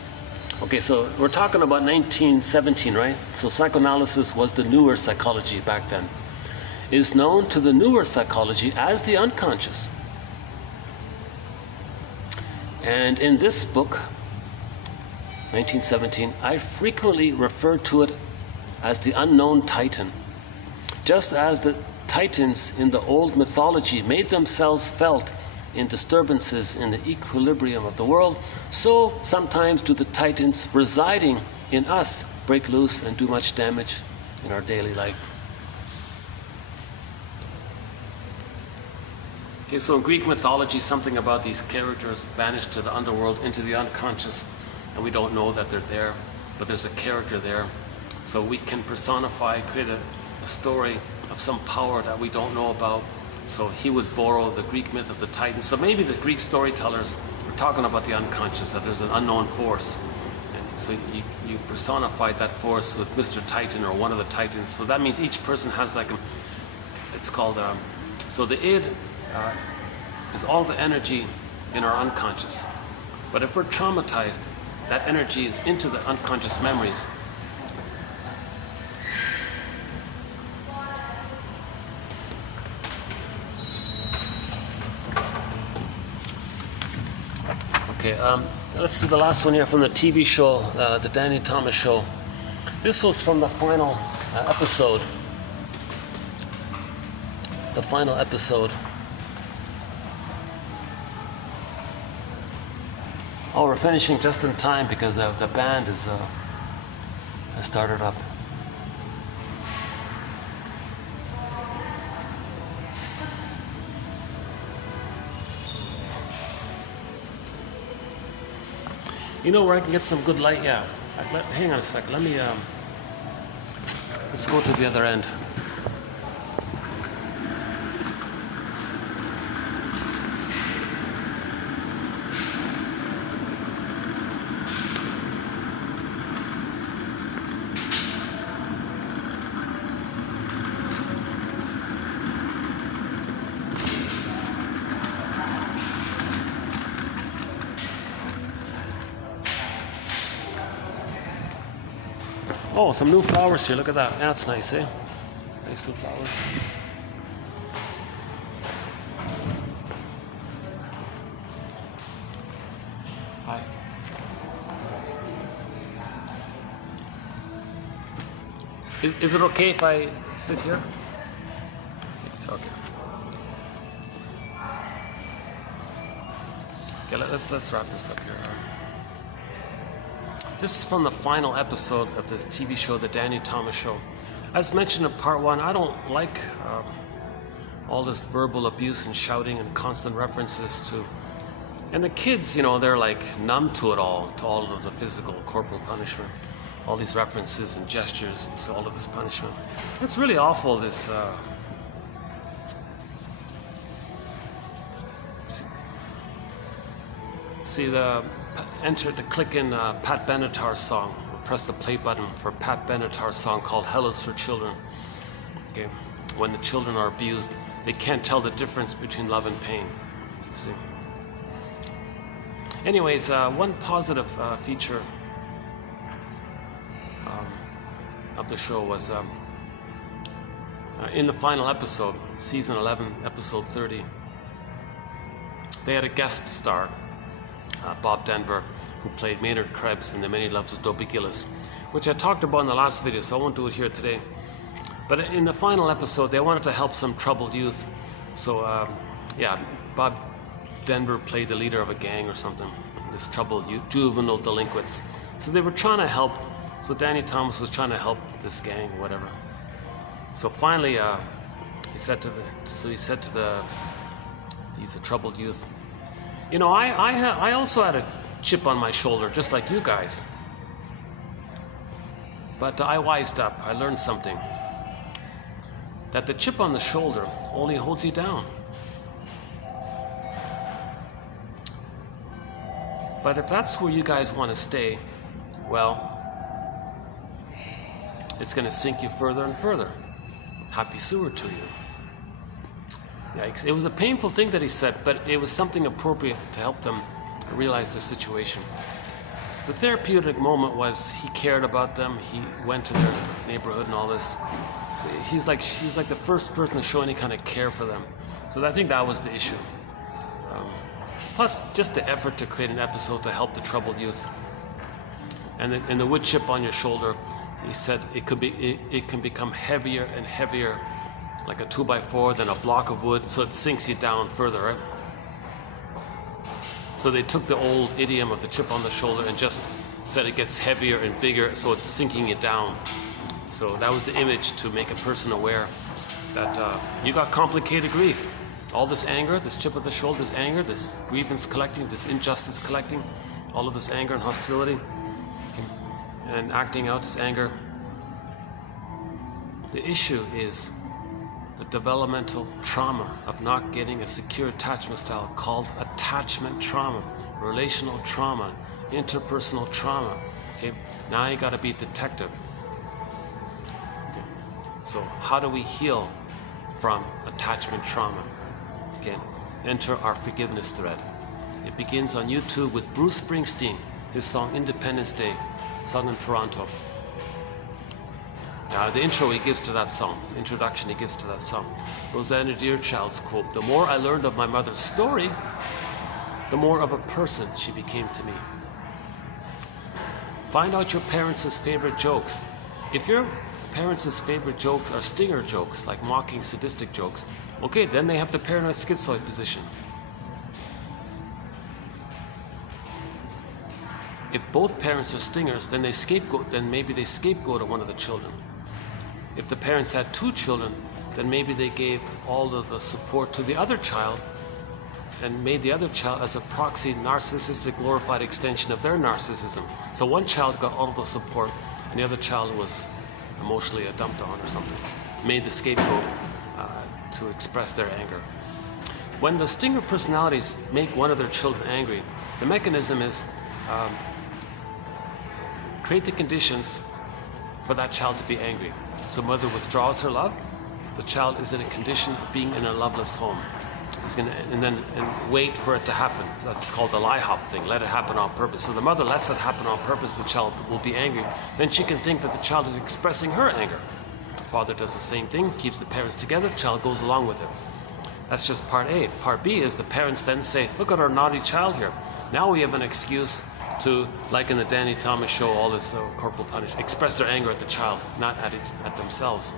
Okay, so we're talking about 1917, right? So psychoanalysis was the newer psychology back then. Is known to the newer psychology as the unconscious. And in this book, 1917, I frequently refer to it as the unknown Titan. Just as the Titans in the old mythology made themselves felt in disturbances in the equilibrium of the world, so sometimes do the Titans residing in us break loose and do much damage in our daily life. Okay, so in Greek mythology, something about these characters banished to the underworld into the unconscious, and we don't know that they're there, but there's a character there. So we can personify, create a story of some power that we don't know about. So he would borrow the Greek myth of the Titan. So maybe the Greek storytellers were talking about the unconscious, that there's an unknown force. And so you personified that force with Mr. Titan or one of the Titans. So that means each person has like it's called, so the id is all the energy in our unconscious. But if we're traumatized, that energy is into the unconscious memories. Okay, let's do the last one here from the TV show, the Danny Thomas Show. This was from the final episode. The final episode. Oh, we're finishing just in time because the band has started up. You know where I can get some good light? Yeah. Hang on a second. Let me. Let's go to the other end. Oh, some new flowers here. Look at that. That's nice, eh? Nice new flowers. Hi. Is it okay if I sit here? It's okay. Okay, let's wrap this up here. This is from the final episode of this TV show, The Danny Thomas Show. As mentioned in part 1, I don't like all this verbal abuse and shouting and constant references to... And the kids, you know, they're like numb to it all, to all of the physical, corporal punishment. All these references and gestures to all of this punishment. It's really awful, this... click in Pat Benatar's song, press the play button for Pat Benatar's song called Hell is for Children. Okay, when the children are abused, they can't tell the difference between love and pain. See. Anyways, one positive feature of the show was in the final episode, season 11, episode 30. They had a guest star, Bob Denver, who played Maynard Krebs in The Many Loves of Dobie Gillis, which I talked about in the last video, so I won't do it here today. But in the final episode, they wanted to help some troubled youth. So, yeah, Bob Denver played the leader of a gang or something, this troubled youth, juvenile delinquents. So they were trying to help. So Danny Thomas was trying to help this gang or whatever. So finally, he said to these troubled youth, you know, I also had a chip on my shoulder, just like you guys. But I wised up. I learned something. That the chip on the shoulder only holds you down. But if that's where you guys want to stay, well, it's going to sink you further and further. Happy sewer to you. Yikes. It was a painful thing that he said, but it was something appropriate to help them realize their situation. The therapeutic moment was he cared about them. He went to their neighborhood and all this. So he's like the first person to show any kind of care for them. So I think that was the issue. Plus, just the effort to create an episode to help the troubled youth. And the wood chip on your shoulder, he said it can become heavier and heavier, like a 2x4 than a block of wood, so it sinks you down further, right? So they took the old idiom of the chip on the shoulder and just said it gets heavier and bigger, so it's sinking you down. So that was the image to make a person aware that you got complicated grief. All this anger, this chip on the shoulder, this anger, this grievance collecting, this injustice collecting, all of this anger and hostility, and acting out this anger. The issue is the developmental trauma of not getting a secure attachment style called attachment trauma, relational trauma, interpersonal trauma. Okay, now you got to be a detective. Okay, so how do we heal from attachment trauma? Okay, enter our forgiveness thread. It begins on YouTube with Bruce Springsteen, his song Independence Day, sung in Toronto. The intro he gives to that song, the introduction he gives to that song. Rosanna Deerchild's quote, "The more I learned of my mother's story, the more of a person she became to me." Find out your parents' favorite jokes. If your parents' favorite jokes are stinger jokes, like mocking, sadistic jokes, okay, then they have the paranoid schizoid position. If both parents are stingers, then maybe they scapegoat one of the children. If the parents had two children, then maybe they gave all of the support to the other child and made the other child as a proxy, narcissistic, glorified extension of their narcissism. So one child got all of the support and the other child was emotionally dumped on or something. Made the scapegoat to express their anger. When the stinger personalities make one of their children angry, the mechanism is create the conditions for that child to be angry. So mother withdraws her love, the child is in a condition of being in a loveless home. and wait for it to happen. That's called the lie hop thing. Let it happen on purpose. So the mother lets it happen on purpose. The child will be angry. Then she can think that the child is expressing her anger. Father does the same thing, keeps the parents together. Child goes along with it. That's just part A. Part B is the parents then say, look at our naughty child here. Now we have an excuse to, like in the Danny Thomas show, all this corporal punishment, express their anger at the child, not at themselves.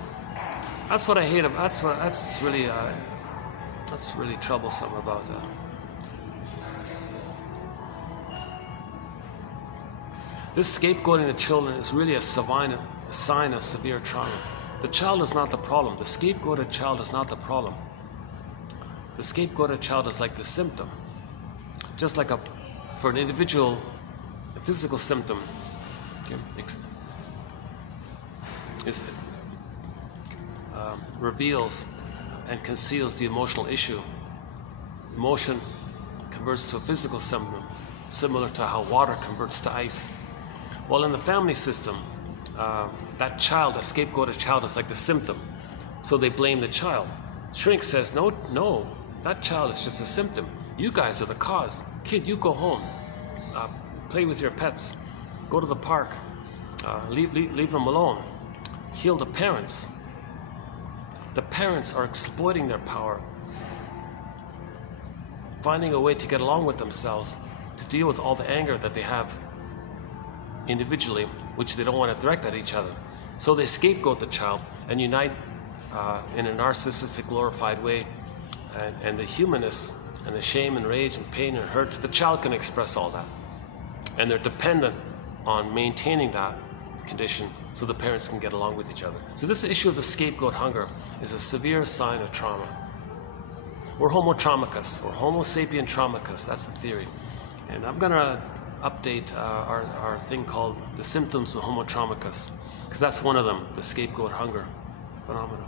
That's what I hate. That's really troublesome about that. This scapegoating the children is really a sign of severe trauma. The child is not the problem. The scapegoated child is not the problem. The scapegoated child is like the symptom. Just like for an individual, a physical symptom reveals and conceals the emotional issue. Emotion converts to a physical symptom, similar to how water converts to ice. Well, in the family system, that child, a scapegoated child, is like the symptom. So they blame the child. Shrink says, no, that child is just a symptom. You guys are the cause. Kid, you go home. Play with your pets. Go to the park. Leave them alone. Heal the parents. The parents are exploiting their power, finding a way to get along with themselves, to deal with all the anger that they have individually, which they don't want to direct at each other. So they scapegoat the child and unite in a narcissistic, glorified way, and the humanness and the shame and rage and pain and hurt, the child can express all that. And they're dependent on maintaining that condition so the parents can get along with each other. So this issue of the scapegoat hunger is a severe sign of trauma. We're homo traumicus, or homo sapien traumicus, that's the theory. And I'm gonna update our thing called the symptoms of homo traumicus, because that's one of them, the scapegoat hunger phenomena.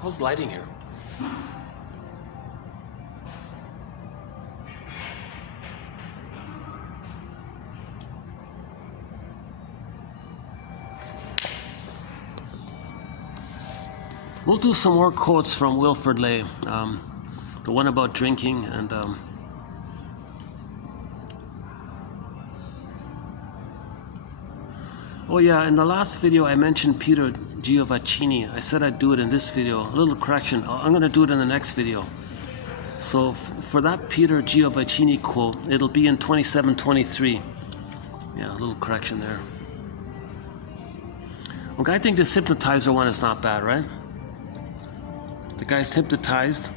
How's lighting here? We'll do some more quotes from Wilfrid Lay, the one about drinking and oh yeah, in the last video I mentioned Peter Giovacchini. I said I'd do it in this video. A little correction, I'm going to do it in the next video. So for that Peter Giovacchini quote, it'll be in 27:23. Yeah, a little correction there. Okay, I think this hypnotizer one is not bad, right? The guy's hypnotized,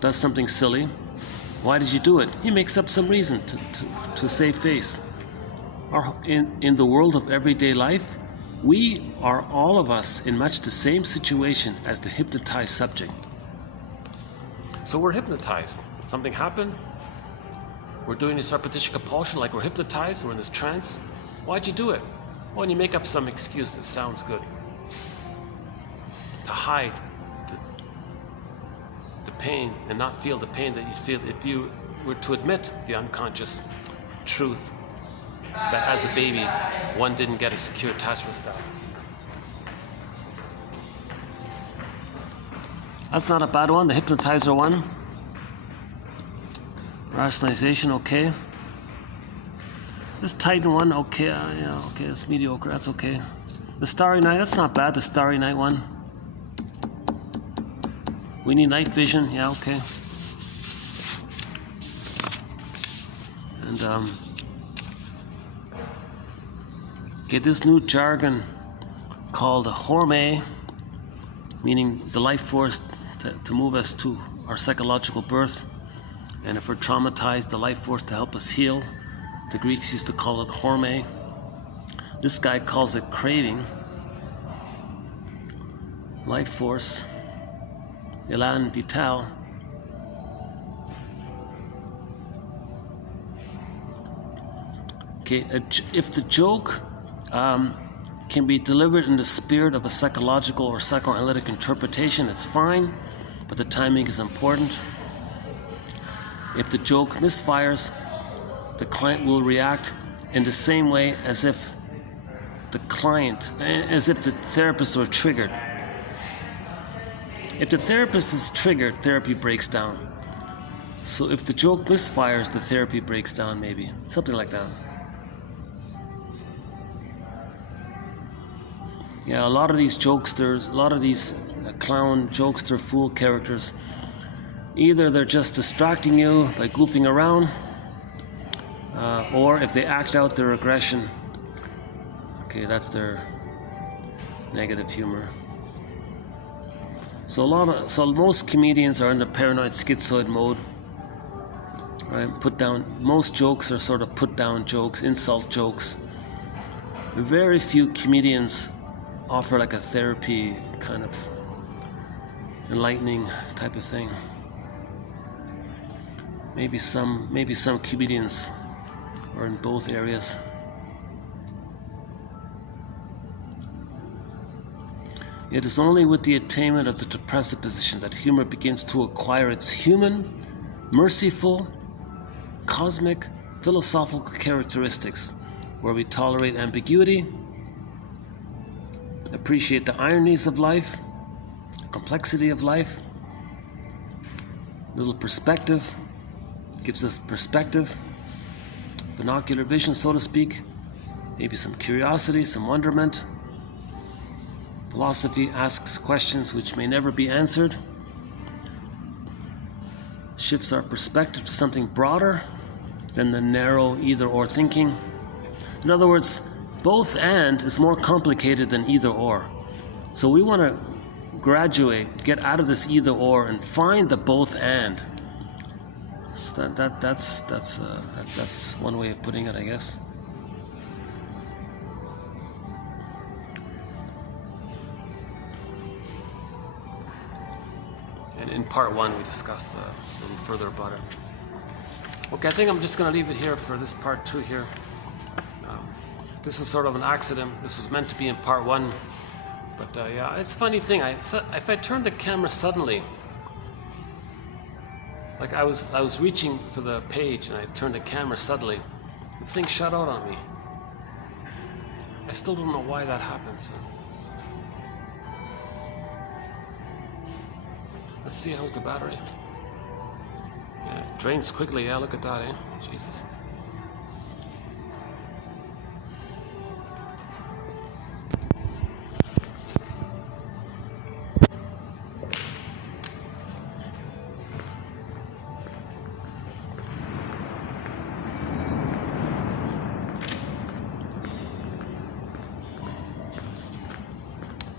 does something silly. Why did you do it? He makes up some reason to save face. In the world of everyday life, we are all of us in much the same situation as the hypnotized subject. So we're hypnotized. Something happened. We're doing this repetition compulsion like we're hypnotized. We're in this trance. Why'd you do it? Well, you make up some excuse that sounds good. To hide the pain and not feel the pain that you'd feel if you were to admit the unconscious truth that as a baby one didn't get a secure attachment style. That's not a bad one, the hypnotizer one. Rationalization, okay. This Titan one, okay, yeah, okay, it's mediocre, that's okay. The Starry Night, that's not bad, the Starry Night one. We need night vision, yeah, okay. And okay, this new jargon called horme, meaning the life force to move us to our psychological birth. And if we're traumatized, the life force to help us heal. The Greeks used to call it horme. This guy calls it craving. Life force, elan vital. Okay, if the joke can be delivered in the spirit of a psychological or psychoanalytic interpretation, it's fine, but the timing is important. If the joke misfires, the client will react in the same way as if the therapist were triggered. If the therapist is triggered, therapy breaks down. So if the joke misfires, the therapy breaks down, maybe. Something like that. Yeah, a lot of these jokesters, a lot of these clown, jokester, fool characters, either they're just distracting you by goofing around, or if they act out their aggression, okay, that's their negative humor. So most comedians are in the paranoid schizoid mode. Right? Most jokes are sort of put down jokes, insult jokes. Very few comedians offer like a therapy kind of enlightening type of thing. Maybe some comedians are in both areas. It is only with the attainment of the depressive position that humor begins to acquire its human, merciful, cosmic, philosophical characteristics, where we tolerate ambiguity, appreciate the ironies of life, the complexity of life, little perspective, gives us perspective, binocular vision, so to speak, maybe some curiosity, some wonderment. Philosophy asks questions which may never be answered, shifts our perspective to something broader than the narrow either-or thinking. In other words, both and is more complicated than either-or. So we want to graduate, get out of this either-or and find the both and. So that's one way of putting it, I guess. And in part one, we discussed a little further about it. Okay, I think I'm just going to leave it here for this part two here. This is sort of an accident. This was meant to be in part one. But yeah, it's a funny thing. If I turned the camera suddenly, like I was reaching for the page and I turned the camera suddenly, the thing shut out on me. I still don't know why that happens. Let's see, how's the battery? Yeah, it drains quickly. Yeah, look at that, eh? Jesus.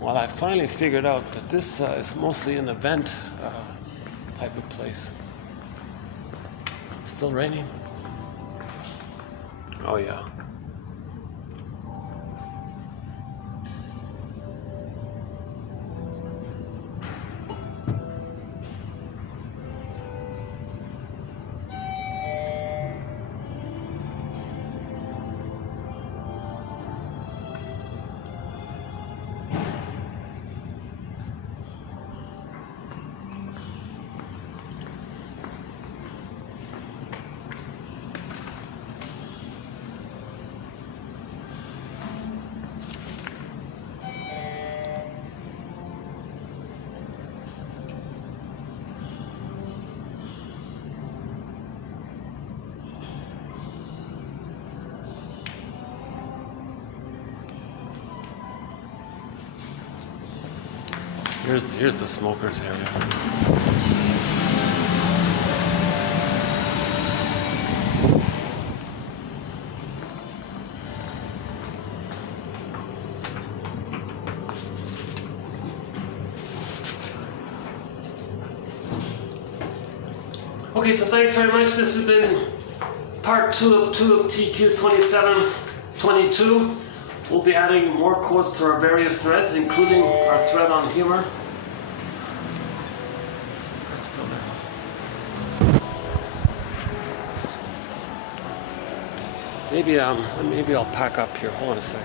Well, I finally figured out that this is mostly an event type of place. Still raining? Oh yeah. Here's the smokers area. Okay, so thanks very much. This has been part 2 of TQ 2722. We'll be adding more quotes to our various threads, including our thread on humor. That's still there. Maybe I'll pack up here. Hold on a sec.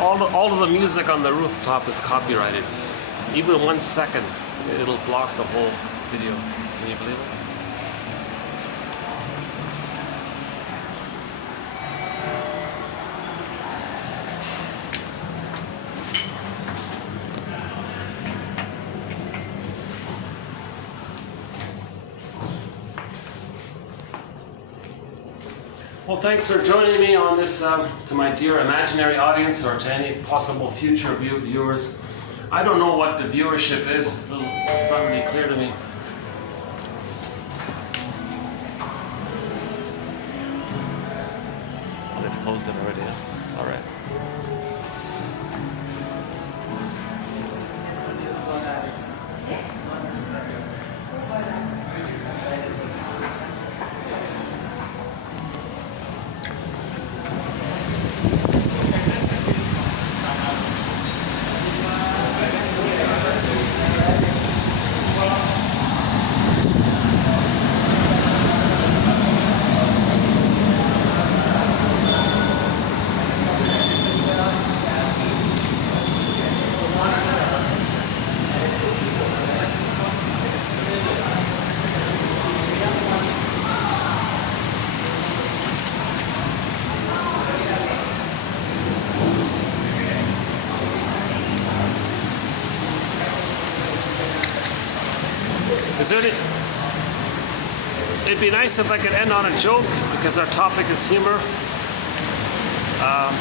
All of the music on the rooftop is copyrighted. Even 1 second, it'll block the whole video. Can you believe it? Well, thanks for joining me on this, to my dear imaginary audience, or to any possible future viewers. I don't know what the viewership is. It's not really clear to me. Oh, they've closed it already, yeah? All right. It'd be nice if I could end on a joke, because our topic is humor. I'm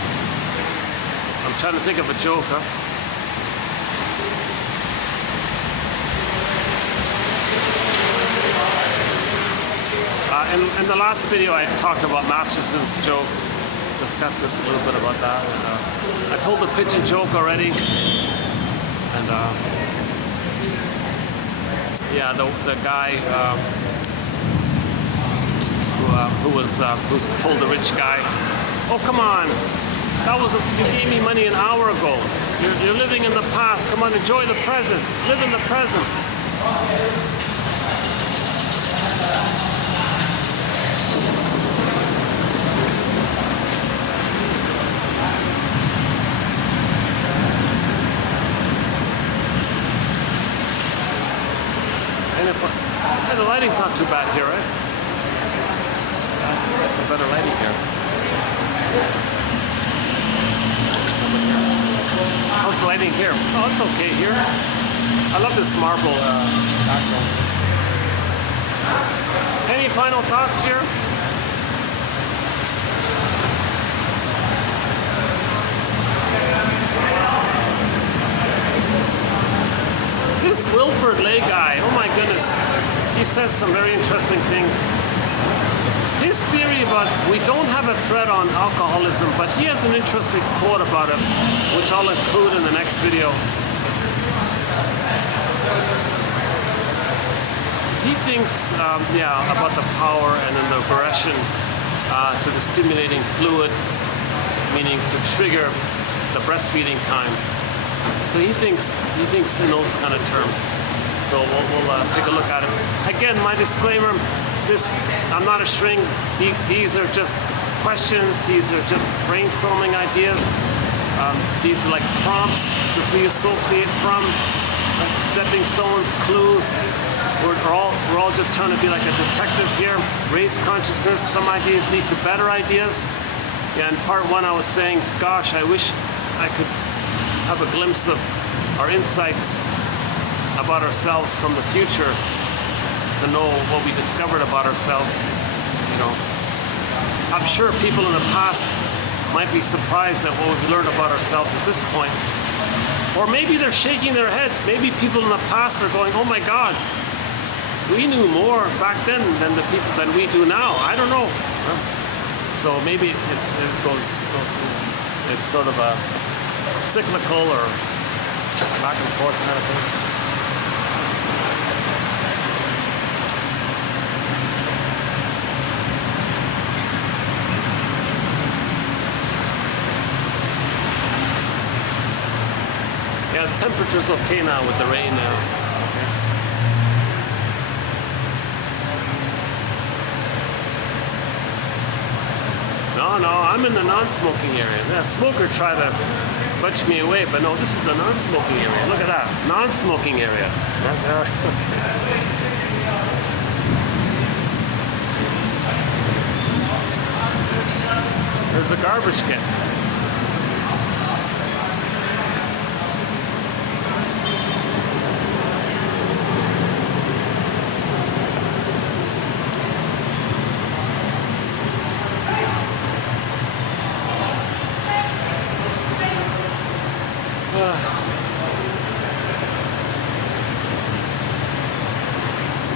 trying to think of a joke, huh? In the last video I talked about Masterson's joke, discussed a little bit about that. And, I told the pigeon joke already, and yeah, the guy who's told the rich guy, "Oh, come on, you gave me money an hour ago. You're living in the past. Come on, enjoy the present. Live in the present." And the lighting's not too bad here, right? It's a better lighting here. How's the lighting here? Oh, it's okay here. I love this marble background. Any final thoughts here? This Wilford Lay guy, oh my goodness, he says some very interesting things. His theory about we don't have a thread on alcoholism, but he has an interesting quote about it, which I'll include in the next video. He thinks, about the power and then the aggression to the stimulating fluid, meaning to trigger the breastfeeding time. So he thinks in those kind of terms. So we'll take a look at it. Again, my disclaimer: I'm not a shrink. These are just questions. These are just brainstorming ideas. These are like prompts to reassociate from, like stepping stones, clues. We're all just trying to be like a detective here. Raise consciousness. Some ideas lead to better ideas. Yeah, in part one, I was saying, gosh, I wish I could have a glimpse of our insights about ourselves from the future, to know what we discovered about ourselves. You know, I'm sure people in the past might be surprised at what we've learned about ourselves at this point, or maybe they're shaking their heads. Maybe people in the past are going, "Oh my God, we knew more back then than we do now." I don't know. So maybe it's sort of a cyclical or back and forth kind of thing. Yeah, the temperature's okay now with the rain now. No, I'm in the non-smoking area. The smoker tried to budge me away, but no, this is the non-smoking area. Look at that, non-smoking area. There's a garbage can.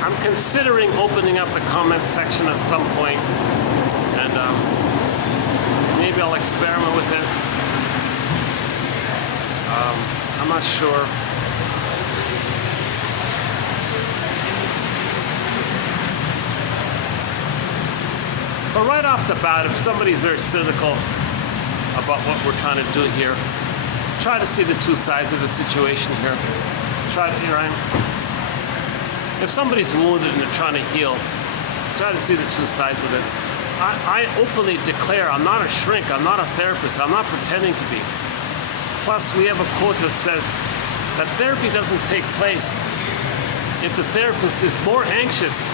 I'm considering opening up the comments section at some point, and maybe I'll experiment with it. I'm not sure. But right off the bat, if somebody's very cynical about what we're trying to do here, try to see the two sides of the situation here. If somebody's wounded and they're trying to heal, let's try to see the two sides of it. I openly declare I'm not a shrink, I'm not a therapist, I'm not pretending to be. Plus, we have a quote that says that therapy doesn't take place if the therapist is more anxious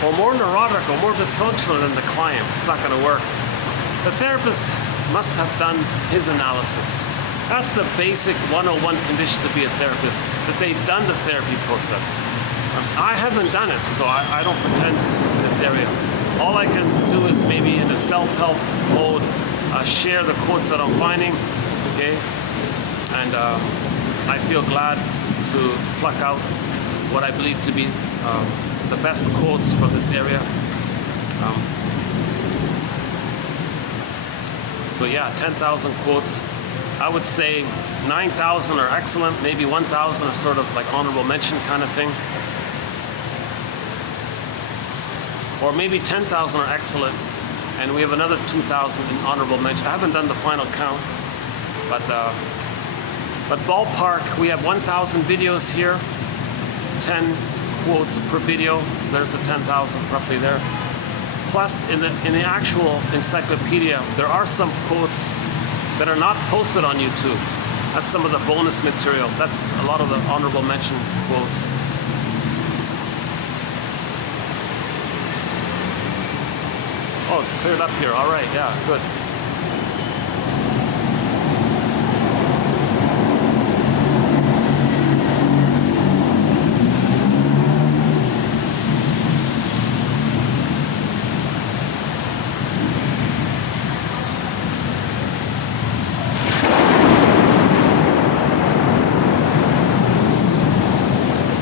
or more neurotic or more dysfunctional than the client. It's not going to work. The therapist must have done his analysis. That's the basic 101 condition to be a therapist, that they've done the therapy process. I haven't done it, so I don't pretend in this area. All I can do is maybe in a self-help mode, share the quotes that I'm finding, okay? And I feel glad to pluck out what I believe to be the best quotes from this area. So yeah, 10,000 quotes. I would say 9,000 are excellent, maybe 1,000 are sort of like honorable mention kind of thing. Or maybe 10,000 are excellent, and we have another 2,000 in honorable mention. I haven't done the final count, but ballpark, we have 1,000 videos here, 10 quotes per video, so there's the 10,000 roughly there. Plus, in the actual encyclopedia, there are some quotes that are not posted on YouTube. That's some of the bonus material. That's a lot of the honorable mention quotes. Oh, it's cleared up here. All right, yeah, good.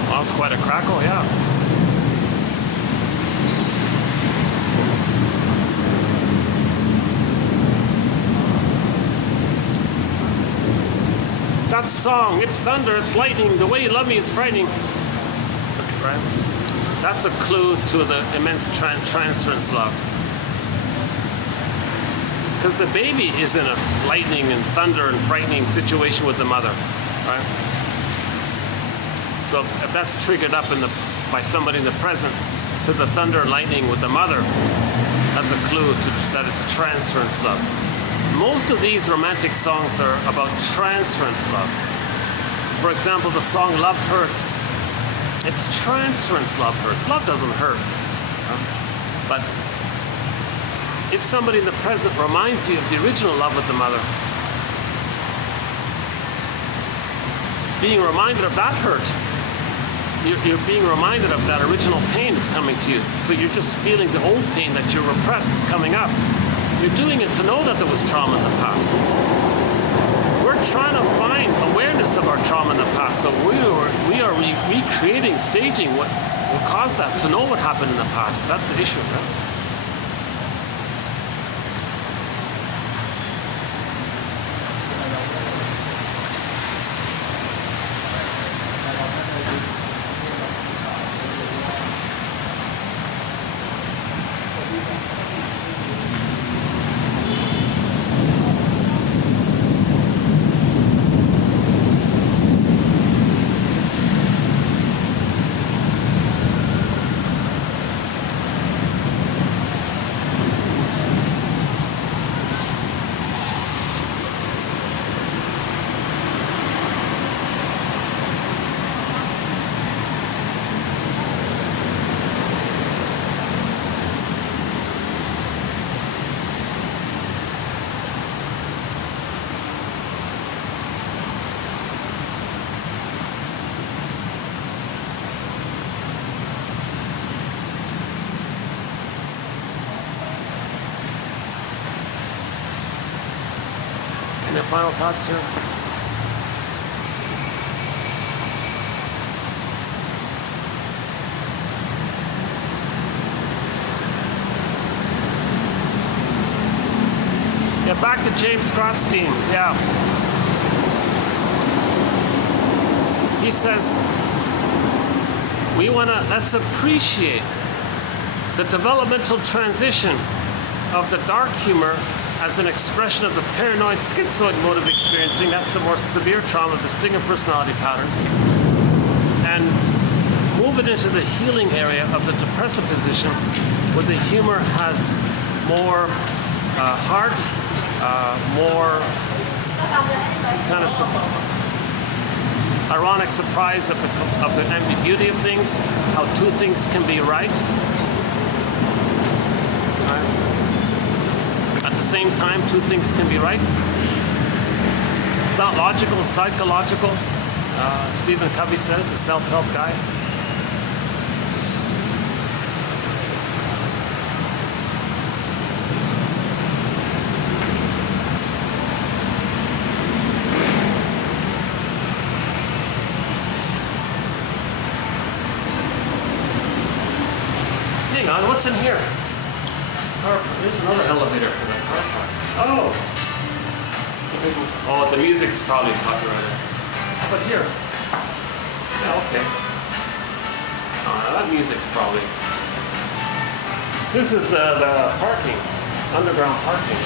Well, that's quite a crackle, yeah. That song, it's thunder, it's lightning, the way you love me is frightening. Okay, right? That's a clue to the immense transference love. Because the baby is in a lightning and thunder and frightening situation with the mother, right? So if that's triggered up by somebody in the present to the thunder and lightning with the mother, that's a clue that it's transference love. Most of these romantic songs are about transference love. For example, the song Love Hurts. It's transference love hurts. Love doesn't hurt. But if somebody in the present reminds you of the original love with the mother, being reminded of that hurt, you're being reminded of that original pain that's coming to you. So you're just feeling the old pain that you repressed is coming up. You're doing it to know that there was trauma in the past. We're trying to find awareness of our trauma in the past. So we are recreating, staging what caused that, to know what happened in the past. That's the issue, right? Any final thoughts here? Yeah, back to James Christie. Yeah. He says, let's appreciate the developmental transition of the dark humor as an expression of the paranoid schizoid mode of experiencing. That's the more severe trauma of the stinger personality patterns. And move it into the healing area of the depressive position, where the humor has more heart, more kind of ironic surprise of the ambiguity of things, how two things can be right. At the same time, two things can be right. It's not logical, it's psychological. Stephen Covey says, the self-help guy. Hang on, what's in here? There's another elevator for that car park. Oh, the music's probably copyrighted. How about here? Yeah, okay. That music's probably. This is the parking, underground parking.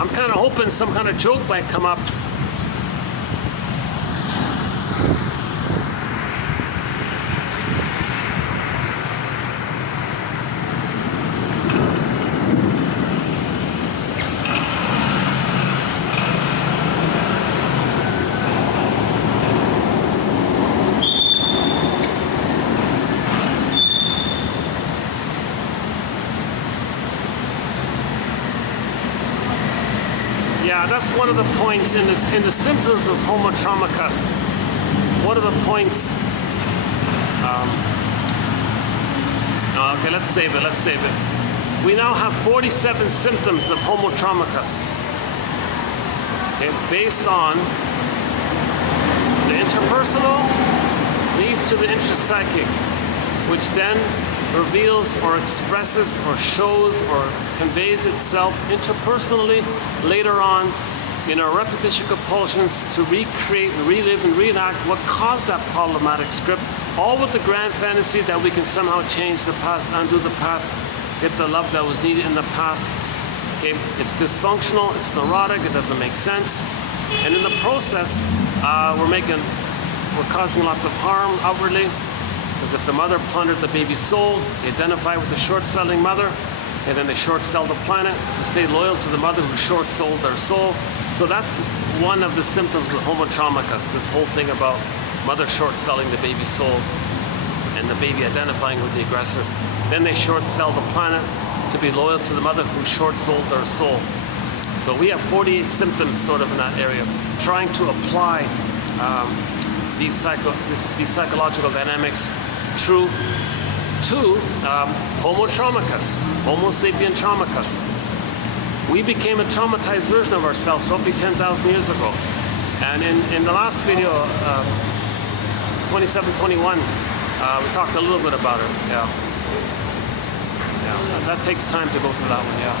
I'm kind of hoping some kind of joke might come up. Yeah, that's one of the points in the symptoms of homotraumacus. One of the points. Okay, let's save it. We now have 47 symptoms of homotraumacus. Okay, based on the interpersonal leads to the intrapsychic, which then reveals or expresses or shows or conveys itself interpersonally later on in our repetition compulsions to recreate, relive, and reenact what caused that problematic script, all with the grand fantasy that we can somehow change the past, undo the past, get the love that was needed in the past. Okay, it's dysfunctional, it's neurotic, it doesn't make sense, and in the process, we're causing lots of harm outwardly. Because if the mother plundered the baby's soul, they identify with the short-selling mother, and then they short-sell the planet to stay loyal to the mother who short-sold their soul. So that's one of the symptoms of homotraumacus, this whole thing about mother short-selling the baby's soul and the baby identifying with the aggressor. Then they short-sell the planet to be loyal to the mother who short-sold their soul. So we have 48 symptoms sort of in that area, trying to apply these psychological dynamics true to Homo traumacus, Homo sapien traumacus. We became a traumatized version of ourselves roughly 10,000 years ago. And in the last video, 2721, we talked a little bit about it. Yeah. That takes time to go through that one, yeah.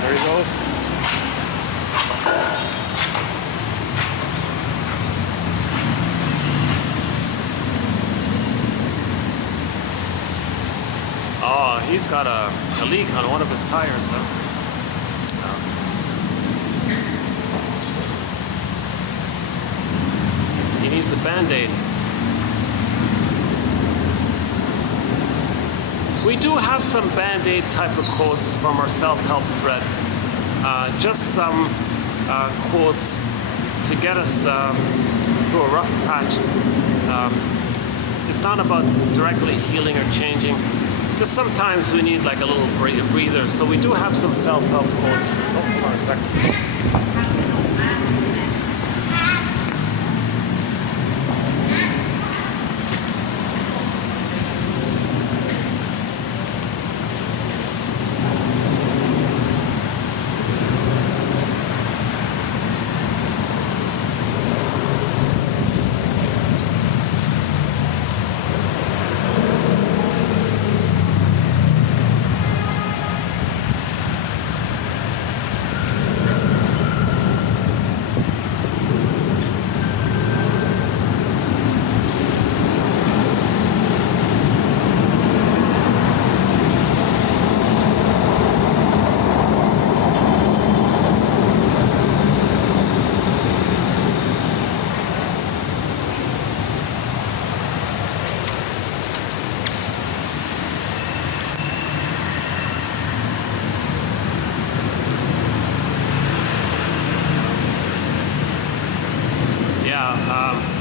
There he goes. Oh, he's got a leak on one of his tires, huh? He needs a Band-Aid. We do have some Band-Aid type of quotes from our self-help thread. Just some quotes to get us through a rough patch. It's not about directly healing or changing. Just sometimes we need like a little breather. So we do have some self-help quotes. Oh, hold on a second.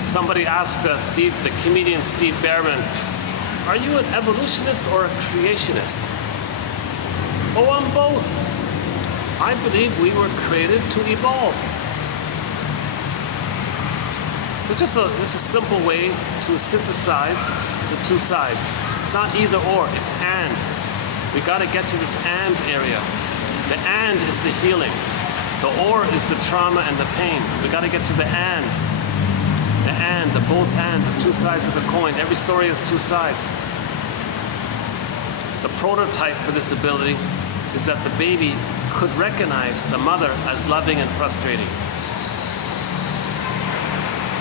Somebody asked Steve, the comedian Steve Behrman, are you an evolutionist or a creationist? Oh, I'm both. I believe we were created to evolve. So just a simple way to synthesize the two sides. It's not either or, it's and. We got to get to this and area. The and is the healing. The or is the trauma and the pain. We got to get to the and. The and, the both and, the two sides of the coin. Every story has two sides. The prototype for this ability is that the baby could recognize the mother as loving and frustrating.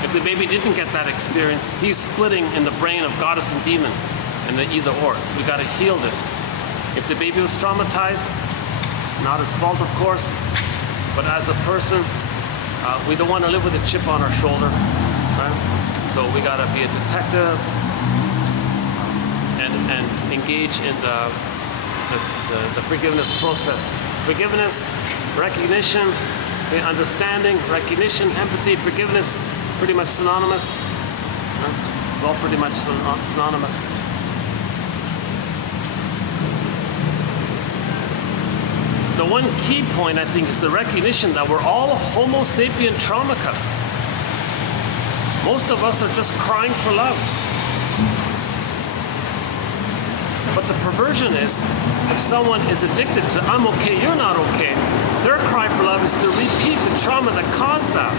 If the baby didn't get that experience, he's splitting in the brain of goddess and demon and the either or. We got to heal this. If the baby was traumatized, it's not his fault, of course, but as a person, we don't want to live with a chip on our shoulder. Right? So we got to be a detective and engage in the forgiveness process. Forgiveness, recognition, understanding, recognition, empathy, forgiveness, pretty much synonymous. Right? It's all pretty much synonymous. The one key point, I think, is the recognition that we're all Homo sapien traumacus. Most of us are just crying for love. But the perversion is, if someone is addicted to I'm okay, you're not okay, their cry for love is to repeat the trauma that caused that.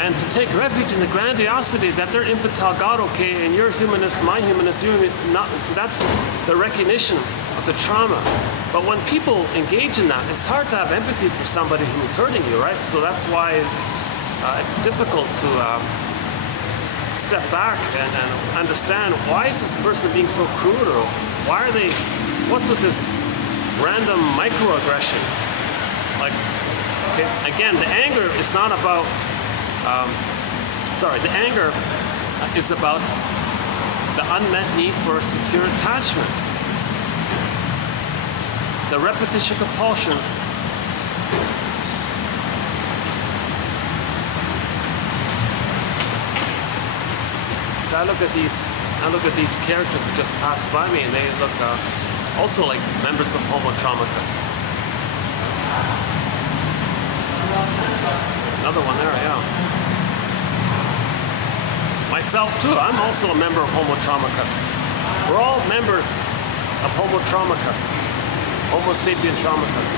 And to take refuge in the grandiosity that they're infantile God okay, and you're humanist, my humanist, you're not. So that's the recognition of the trauma. But when people engage in that, it's hard to have empathy for somebody who's hurting you, right? So that's why it's difficult to step back and understand, why is this person being so cruel, or why are they, what's with this random microaggression? Like, okay, again, the anger is not about, the anger is about the unmet need for a secure attachment. The repetition compulsion I look at these characters that just passed by me, and they look also like members of Homo Traumacus. Another one there, yeah. Myself too, I'm also a member of Homo Traumacus. We're all members of Homo traumicus, Homo sapien traumicus.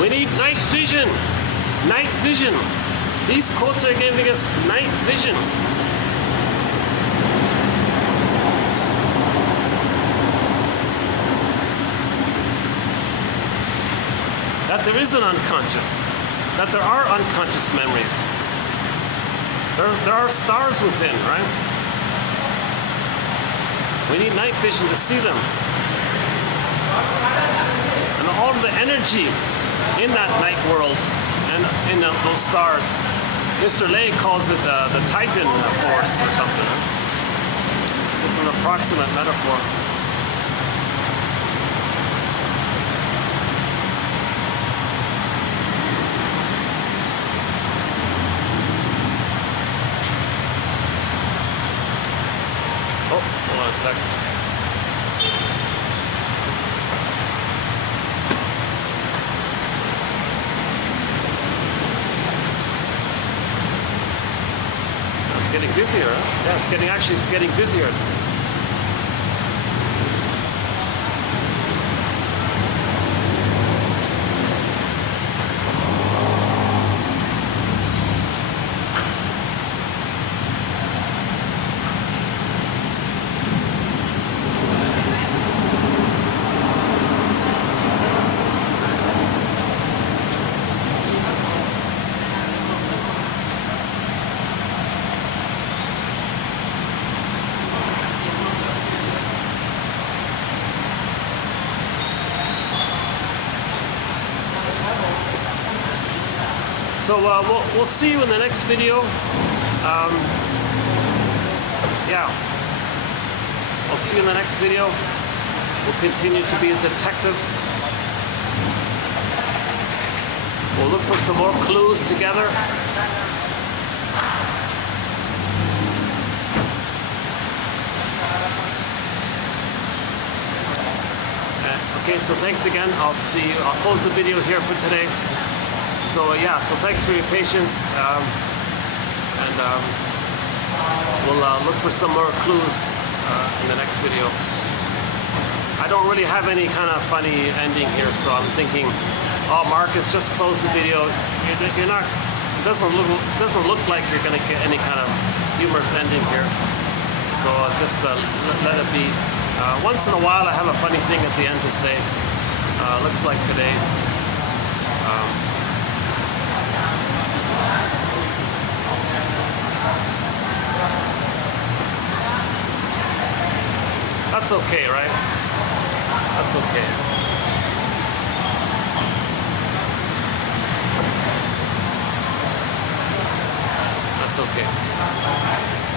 We need night vision. Night vision. These quotes are giving us night vision. That there is an unconscious. That there are unconscious memories. There are stars within, right? We need night vision to see them. And all of the energy in that night world and in those stars. Mr. Lay calls it the Titan force or something. Just an approximate metaphor. Oh, hold on a second. Getting busier, huh? Yeah, it's getting busier. So we'll see you in the next video. Yeah, I'll see you in the next video. We'll continue to be a detective. We'll look for some more clues together. Okay, so thanks again. I'll close the video here for today. So yeah, so thanks for your patience, and we'll look for some more clues in the next video. I don't really have any kind of funny ending here, so I'm thinking, oh, Marcus, just close the video. You're not. It doesn't look like you're going to get any kind of humorous ending here. So just let it be. Once in a while, I have a funny thing at the end to say. Looks like today. That's okay, right? That's okay. That's okay.